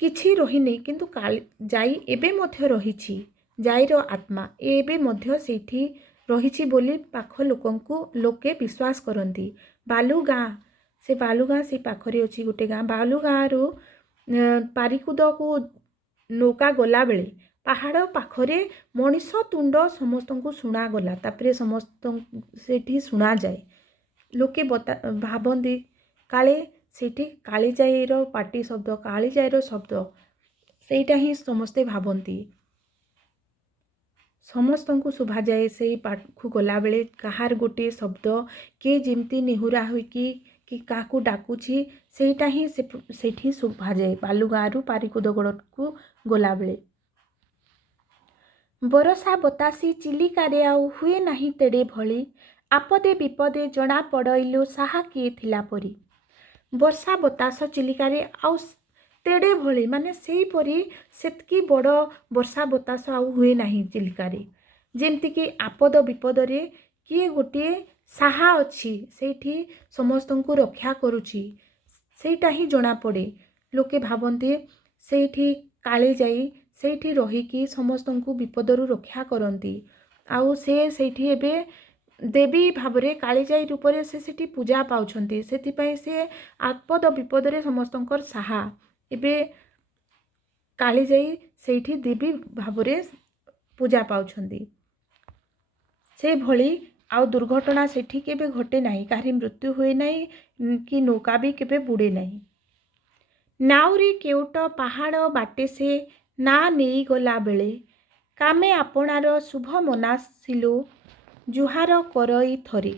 କିଛି ରହିନି, କିନ୍ତୁ ଯାଇ ଏବେ ମଧ୍ୟ ରହିଛି। ଯାଇର ଆତ୍ମା ଏବେ ମଧ୍ୟ ସେଇଠି ରହିଛି ବୋଲି ପାଖ ଲୋକେ ବିଶ୍ୱାସ କରନ୍ତି। ବାଲୁଗାଁ, ସେ ବାଲୁଗାଁ ସେ ପାଖରେ ଅଛି ଗୋଟେ ଗାଁ। ବାଲୁଗାଁରୁ ପାରିକୁଦକୁ ନୌକା ଗଲାବେଳେ ପାହାଡ଼ ପାଖରେ ମଣିଷ ତୁଣ୍ଡ ସମସ୍ତଙ୍କୁ ଶୁଣାଗଲା। ତାପରେ ସମସ୍ତଙ୍କୁ ସେଠି ଶୁଣାଯାଏ। ଲୋକେ ଭାବନ୍ତି କାଳେ ସେଇଠି କାଳିଜାଇର ପାଟି ଶବ୍ଦ, କାଳିଜାଇର ଶବ୍ଦ, ସେଇଟା ହିଁ ସମସ୍ତେ ଭାବନ୍ତି। ସମସ୍ତଙ୍କୁ ଶୁଭାଯାଏ ସେଇ ପାଖକୁ ଗଲାବେଳେ କାହାର ଗୋଟିଏ ଶବ୍ଦ, କିଏ ଯେମିତି ନେହୁରା ହୋଇକି କି କାହାକୁ ଡାକୁଛି, ସେଇଟା ହିଁ ସେଇଠି ଶୁଭାଯାଏ ବାଲୁଗାଁରୁ ପାରିକୁଦଗଡ଼କୁ ଗଲାବେଳେ। ବରଷା ବତାସି ଚିଲିକାରେ ଆଉ ହୁଏ ନାହିଁ ତେଡ଼େ ଭଳି, ଆପଦେ ବିପଦେ ଜଣା ପଡ଼ଇଲୁ ସାହା କିଏ ଥିଲା ପରି। ବର୍ଷା ବତାସ ଚିଲିକାରେ ଆଉ ତେଡ଼େ ଭଳି, ମାନେ ସେଇପରି ସେତିକି ବଡ଼ ବର୍ଷା ବତାସ ଆଉ ହୁଏ ନାହିଁ ଚିଲିକାରେ। ଯେମିତିକି ଆପଦ ବିପଦରେ କିଏ ଗୋଟିଏ ସାହା ଅଛି, ସେଇଠି ସମସ୍ତଙ୍କୁ ରକ୍ଷା କରୁଛି, ସେଇଟା ହିଁ ଜଣାପଡ଼େ। ଲୋକେ ଭାବନ୍ତି ସେଇଠି କାଳିଜାଇ ସେଇଠି ରହିକି ସମସ୍ତଙ୍କୁ ବିପଦରୁ ରକ୍ଷା କରନ୍ତି। ଆଉ ସେ ସେଇଠି ଏବେ ଦେବୀ ଭାବରେ କାଳିଜାଇ ରୂପରେ ସେ ସେଠି ପୂଜା ପାଉଛନ୍ତି। ସେଥିପାଇଁ ସେ ଆପଦ ବିପଦରେ ସମସ୍ତଙ୍କର ସାହା। ଏବେ କାଳିଜାଇ ସେଇଠି ଦେବୀ ଭାବରେ ପୂଜା ପାଉଛନ୍ତି। ସେଭଳି ଆଉ ଦୁର୍ଘଟଣା ସେଠି କେବେ ଘଟେ ନାହିଁ, କାହାରି ମୃତ୍ୟୁ ହୁଏ ନାହିଁ କି ନୌକା ବି କେବେ ବୁଡ଼େ ନାହିଁ। ନାଉରି କେଉଟ ପାହାଡ଼ ବାଟେ ସେ ନା ନେଇଗଲା ବେଳେ, କାମେ ଆପଣାର ଶୁଭ ମନାସିଲୁ ଜୁହାର କରଇ ଥରେ।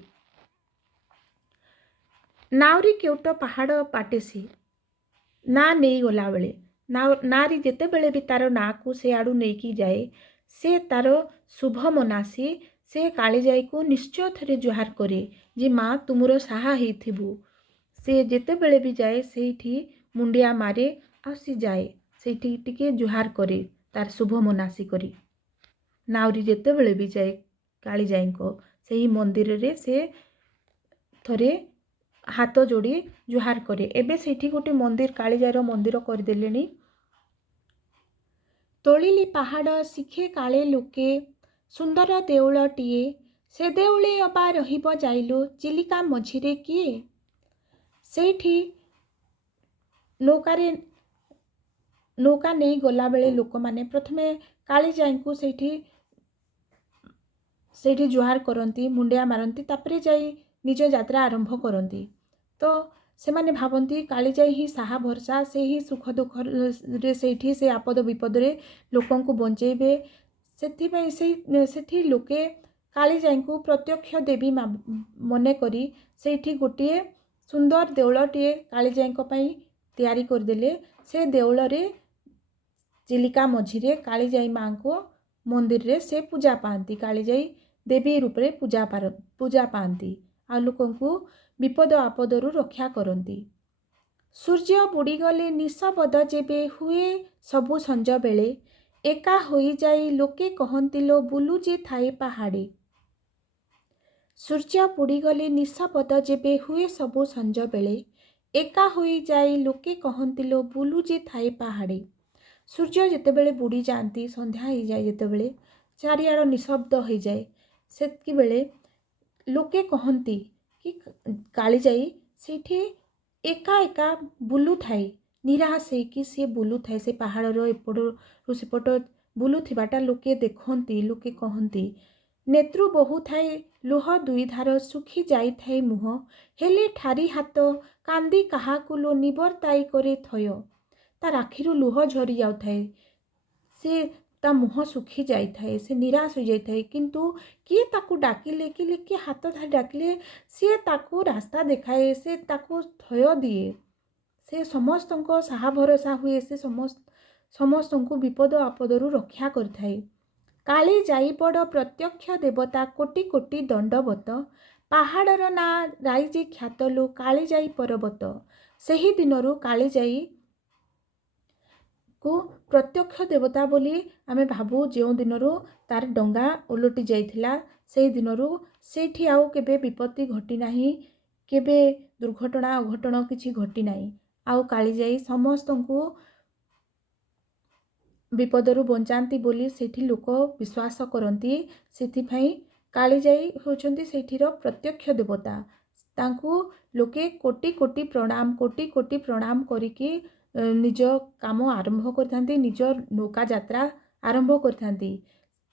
ନାଉରି କେଉଟ ପାହାଡ଼ ବାଟେ ସେ ନା ନେଇଗଲା ବେଳେ, ନାରୀ ଯେତେବେଳେ ବି ତାର ନାଁକୁ ସେ ଆଡ଼ୁ ନେଇକି ଯାଏ, ସେ ତାର ଶୁଭ ମନାସି ସେ କାଳିଜାଇକୁ ନିଶ୍ଚୟ ଥରେ ଜୁହାର କରେ ଯେ ମା ତୁମର ସାହା ହେଇଥିବୁ। ସେ ଯେତେବେଳେ ବି ଯାଏ ସେଇଠି ମୁଣ୍ଡିଆ ମାରେ, ଆଉ ସେ ଯାଏ ସେଇଠି ଟିକେ ଜୁହାର କରେ ତାର ଶୁଭ ମନାସି କରି। ନାଉରି ଯେତେବେଳେ ବି ଯାଏ କାଳିଜାଇଙ୍କ ସେହି ମନ୍ଦିରରେ ସେ ଥରେ ହାତ ଯୋଡ଼ି ଜୁହାର କରେ। ଏବେ ସେଇଠି ଗୋଟେ ମନ୍ଦିର, କାଳିଜାଇର ମନ୍ଦିର କରିଦେଲେଣି। ତୋଳିଲି ପାହାଡ଼ ଶିଖେ କାଳେ ଲୋକେ, ସୁନ୍ଦର ଦେଉଳଟିଏ, ସେ ଦେଉଳେ ଅବା ରହିବ ଯାଇଲୁ ଚିଲିକା ମଝିରେ କିଏ। ସେଇଠି ନୌକା ନେଇ ଗଲାବେଳେ ଲୋକମାନେ ପ୍ରଥମେ କାଳିଜାଇଙ୍କୁ ସେଇଠି ଜୁହାର କରନ୍ତି, ମୁଣ୍ଡିଆ ମାରନ୍ତି, ତାପରେ ଯାଇ ନିଜ ଯାତ୍ରା ଆରମ୍ଭ କରନ୍ତି। ତ ସେମାନେ ଭାବନ୍ତି କାଳିଜାଇ ହିଁ ସାହା ଭରସା, ସେ ହିଁ ସୁଖ ଦୁଃଖରେ ସେଇଠି ସେ ଆପଦ ବିପଦରେ ଲୋକଙ୍କୁ ବଞ୍ଚେଇବେ। ସେଥିପାଇଁ ସେଠି ଲୋକେ କାଳିଜାଇଙ୍କୁ ପ୍ରତ୍ୟକ୍ଷ ଦେବୀ ମନେକରି ସେଇଠି ଗୋଟିଏ ସୁନ୍ଦର ଦେଉଳଟିଏ କାଳିଜାଇଙ୍କ ପାଇଁ ତିଆରି କରିଦେଲେ। ସେ ଦେଉଳରେ ଚିଲିକା ମଝିରେ କାଳିଜାଇ ମାଙ୍କ ମନ୍ଦିରରେ ସେ ପୂଜା ପାଆନ୍ତି। କାଳିଜାଇ ଦେବୀ ରୂପରେ ପୂଜା ପାଆନ୍ତି ଆଉ ଲୋକଙ୍କୁ ବିପଦ ଆପଦରୁ ରକ୍ଷା କରନ୍ତି। ସୂର୍ଯ୍ୟ ବୁଡ଼ିଗଲେ ନିଶବଦ ଯେବେ ହୁଏ ସବୁ ସଞ୍ଜ ବେଳେ, ଏକା ହୋଇଯାଇ ଲୋକେ କହନ୍ତିଲୋ ବୁଲୁ ଯେ ଥାଏ ପାହାଡ଼େ। ସୂର୍ଯ୍ୟ ବୁଡ଼ିଗଲେ ନିଶବଦ ଯେବେ ହୁଏ ସବୁ ସଞ୍ଜ ବେଳେ, ଏକା ହୋଇଯାଇ ଲୋକେ କହନ୍ତିଲୋ ବୁଲୁ ଯେ ଥାଏ ପାହାଡ଼େ। ସୂର୍ଯ୍ୟ ଯେତେବେଳେ ବୁଡ଼ି ଯାଆନ୍ତି, ସନ୍ଧ୍ୟା ହେଇଯାଏ ଯେତେବେଳେ, ଚାରିଆଡ଼ ନିଶବ୍ଦ ହେଇଯାଏ, ସେତିକିବେଳେ ଲୋକେ କହନ୍ତି କି କାଳିଜାଇ ସେଇଠି ଏକା ଏକା ବୁଲୁଥାଏ, ନିରାଶ ହେଇକି ସିଏ ବୁଲୁଥାଏ, ସେ ପାହାଡ଼ର ଏପଟରୁ ସେପଟ ବୁଲୁଥିବାଟା ଲୋକେ ଦେଖନ୍ତି, ଲୋକେ କହନ୍ତି। ନେତ୍ରୁ ବହୁଥାଏ ଲୁହ ଦୁଇଧାର, ଶୁଖି ଯାଇଥାଏ ମୁହଁ, ହେଲେ ଠାରି ହାତ କାନ୍ଦି କାହାକୁ ଲୋ ନିବର୍ତ୍ତାଇ କରେ ଥୟ। ତା ଆଖିରୁ ଲୁହ ଝରି ଯାଉଥାଏ, ସେ ତା ମୁହଁ ଶୁଖି ଯାଇଥାଏ, ସେ ନିରାଶ ହୋଇଯାଇଥାଏ, କିନ୍ତୁ କିଏ ତାକୁ ଡାକିଲେ କିଏ ହାତ ଧରି ଡାକିଲେ ସିଏ ତାକୁ ରାସ୍ତା ଦେଖାଏ, ସେ ତାକୁ ଥୟ ଦିଏ, ସେ ସମସ୍ତଙ୍କ ସାହା ଭରସା ହୁଏ, ସେ ସମସ୍ତଙ୍କୁ ବିପଦ ଆପଦରୁ ରକ୍ଷା କରିଥାଏ। କାଳିଜାଇ ବଡ଼ ପ୍ରତ୍ୟକ୍ଷ ଦେବତା, କୋଟି କୋଟି ଦଣ୍ଡବତ, ପାହାଡ଼ର ନାଁ ରାଇଜେ ଖ୍ୟାତ ଲୋ କାଳିଜାଇ ପର୍ବତ। ସେହି ଦିନରୁ କାଳିଜାଇ କୁ ପ୍ରତ୍ୟକ୍ଷ ଦେବତା ବୋଲି ଆମେ ଭାବୁ। ଯେଉଁ ଦିନରୁ ତାର ଡଙ୍ଗା ଓଲଟି ଯାଇଥିଲା, ସେହି ଦିନରୁ ସେଇଠି ଆଉ କେବେ ବିପତ୍ତି ଘଟି ନାହିଁ, କେବେ ଦୁର୍ଘଟଣା ଅଘଟଣ କିଛି ଘଟି ନାହିଁ। ଆଉ କାଳିଜାଇ ସମସ୍ତଙ୍କୁ ବିପଦରୁ ବଞ୍ଚାନ୍ତି ବୋଲି ସେଠି ଲୋକ ବିଶ୍ୱାସ କରନ୍ତି। ସେଥିପାଇଁ କାଳିଜାଇ ହେଉଛନ୍ତି ସେଇଠିର ପ୍ରତ୍ୟକ୍ଷ ଦେବତା। ତାଙ୍କୁ ଲୋକେ କୋଟି କୋଟି ପ୍ରଣାମ କରିକି ନିଜ କାମ ଆରମ୍ଭ କରିଥାନ୍ତି, ନିଜ ନୌକା ଯାତ୍ରା ଆରମ୍ଭ କରିଥାନ୍ତି।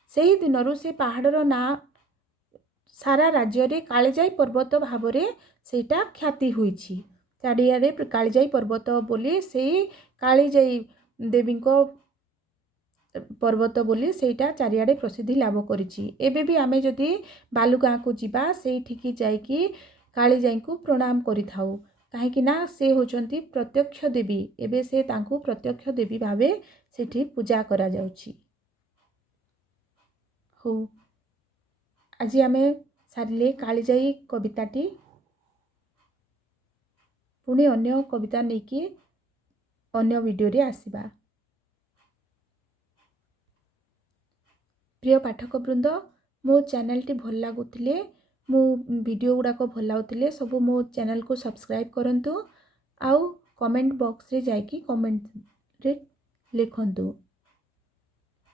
ସେହି ଦିନରୁ ସେ ପାହାଡ଼ର ନାଁ ସାରା ରାଜ୍ୟରେ କାଳିଜାଇ ପର୍ବତ ଭାବରେ ସେଇଟା ଖ୍ୟାତି ହୋଇଛି। ଚାରିଆଡ଼େ କାଳିଜାଇ ପର୍ବତ ବୋଲି, ସେଇ କାଳିଜାଇ ଦେବୀଙ୍କ ପର୍ବତ ବୋଲି ସେଇଟା ଚାରିଆଡ଼େ ପ୍ରସିଦ୍ଧି ଲାଭ କରିଛି। ଏବେ ବି ଆମେ ଯଦି ବାଲୁଗାଁକୁ ଯିବା, ସେଇଠିକି ଯାଇକି କାଳିଜାଇଙ୍କୁ ପ୍ରଣାମ କରିଥାଉ, କାହିଁକି ନା ସେ ହେଉଛନ୍ତି ପ୍ରତ୍ୟକ୍ଷ ଦେବୀ। ଏବେ ସେ ତାଙ୍କୁ ପ୍ରତ୍ୟକ୍ଷ ଦେବୀ ଭାବେ ସେଠି ପୂଜା କରାଯାଉଛି। ହଉ, ଆଜି ଆମେ ସାରିଲେ କାଳିଜାଇ କବିତାଟି। ପୁଣି ଅନ୍ୟ କବିତା ନେଇକି ଅନ୍ୟ ଭିଡ଼ିଓରେ ଆସିବା। ପ୍ରିୟ ପାଠକ ବୃନ୍ଦ, ମୋ ଚ୍ୟାନେଲଟି ଭଲ ଲାଗୁଥିଲେ, ମୋ ଭିଡ଼ିଓ ଗୁଡ଼ାକ ଭଲ ଲାଗୁଥିଲେ, ସବୁ ମୋ ଚ୍ୟାନେଲକୁ ସବସ୍କ୍ରାଇବ୍ କରନ୍ତୁ ଆଉ କମେଣ୍ଟ ବକ୍ସରେ ଯାଇକି କମେଣ୍ଟରେ ଲେଖନ୍ତୁ।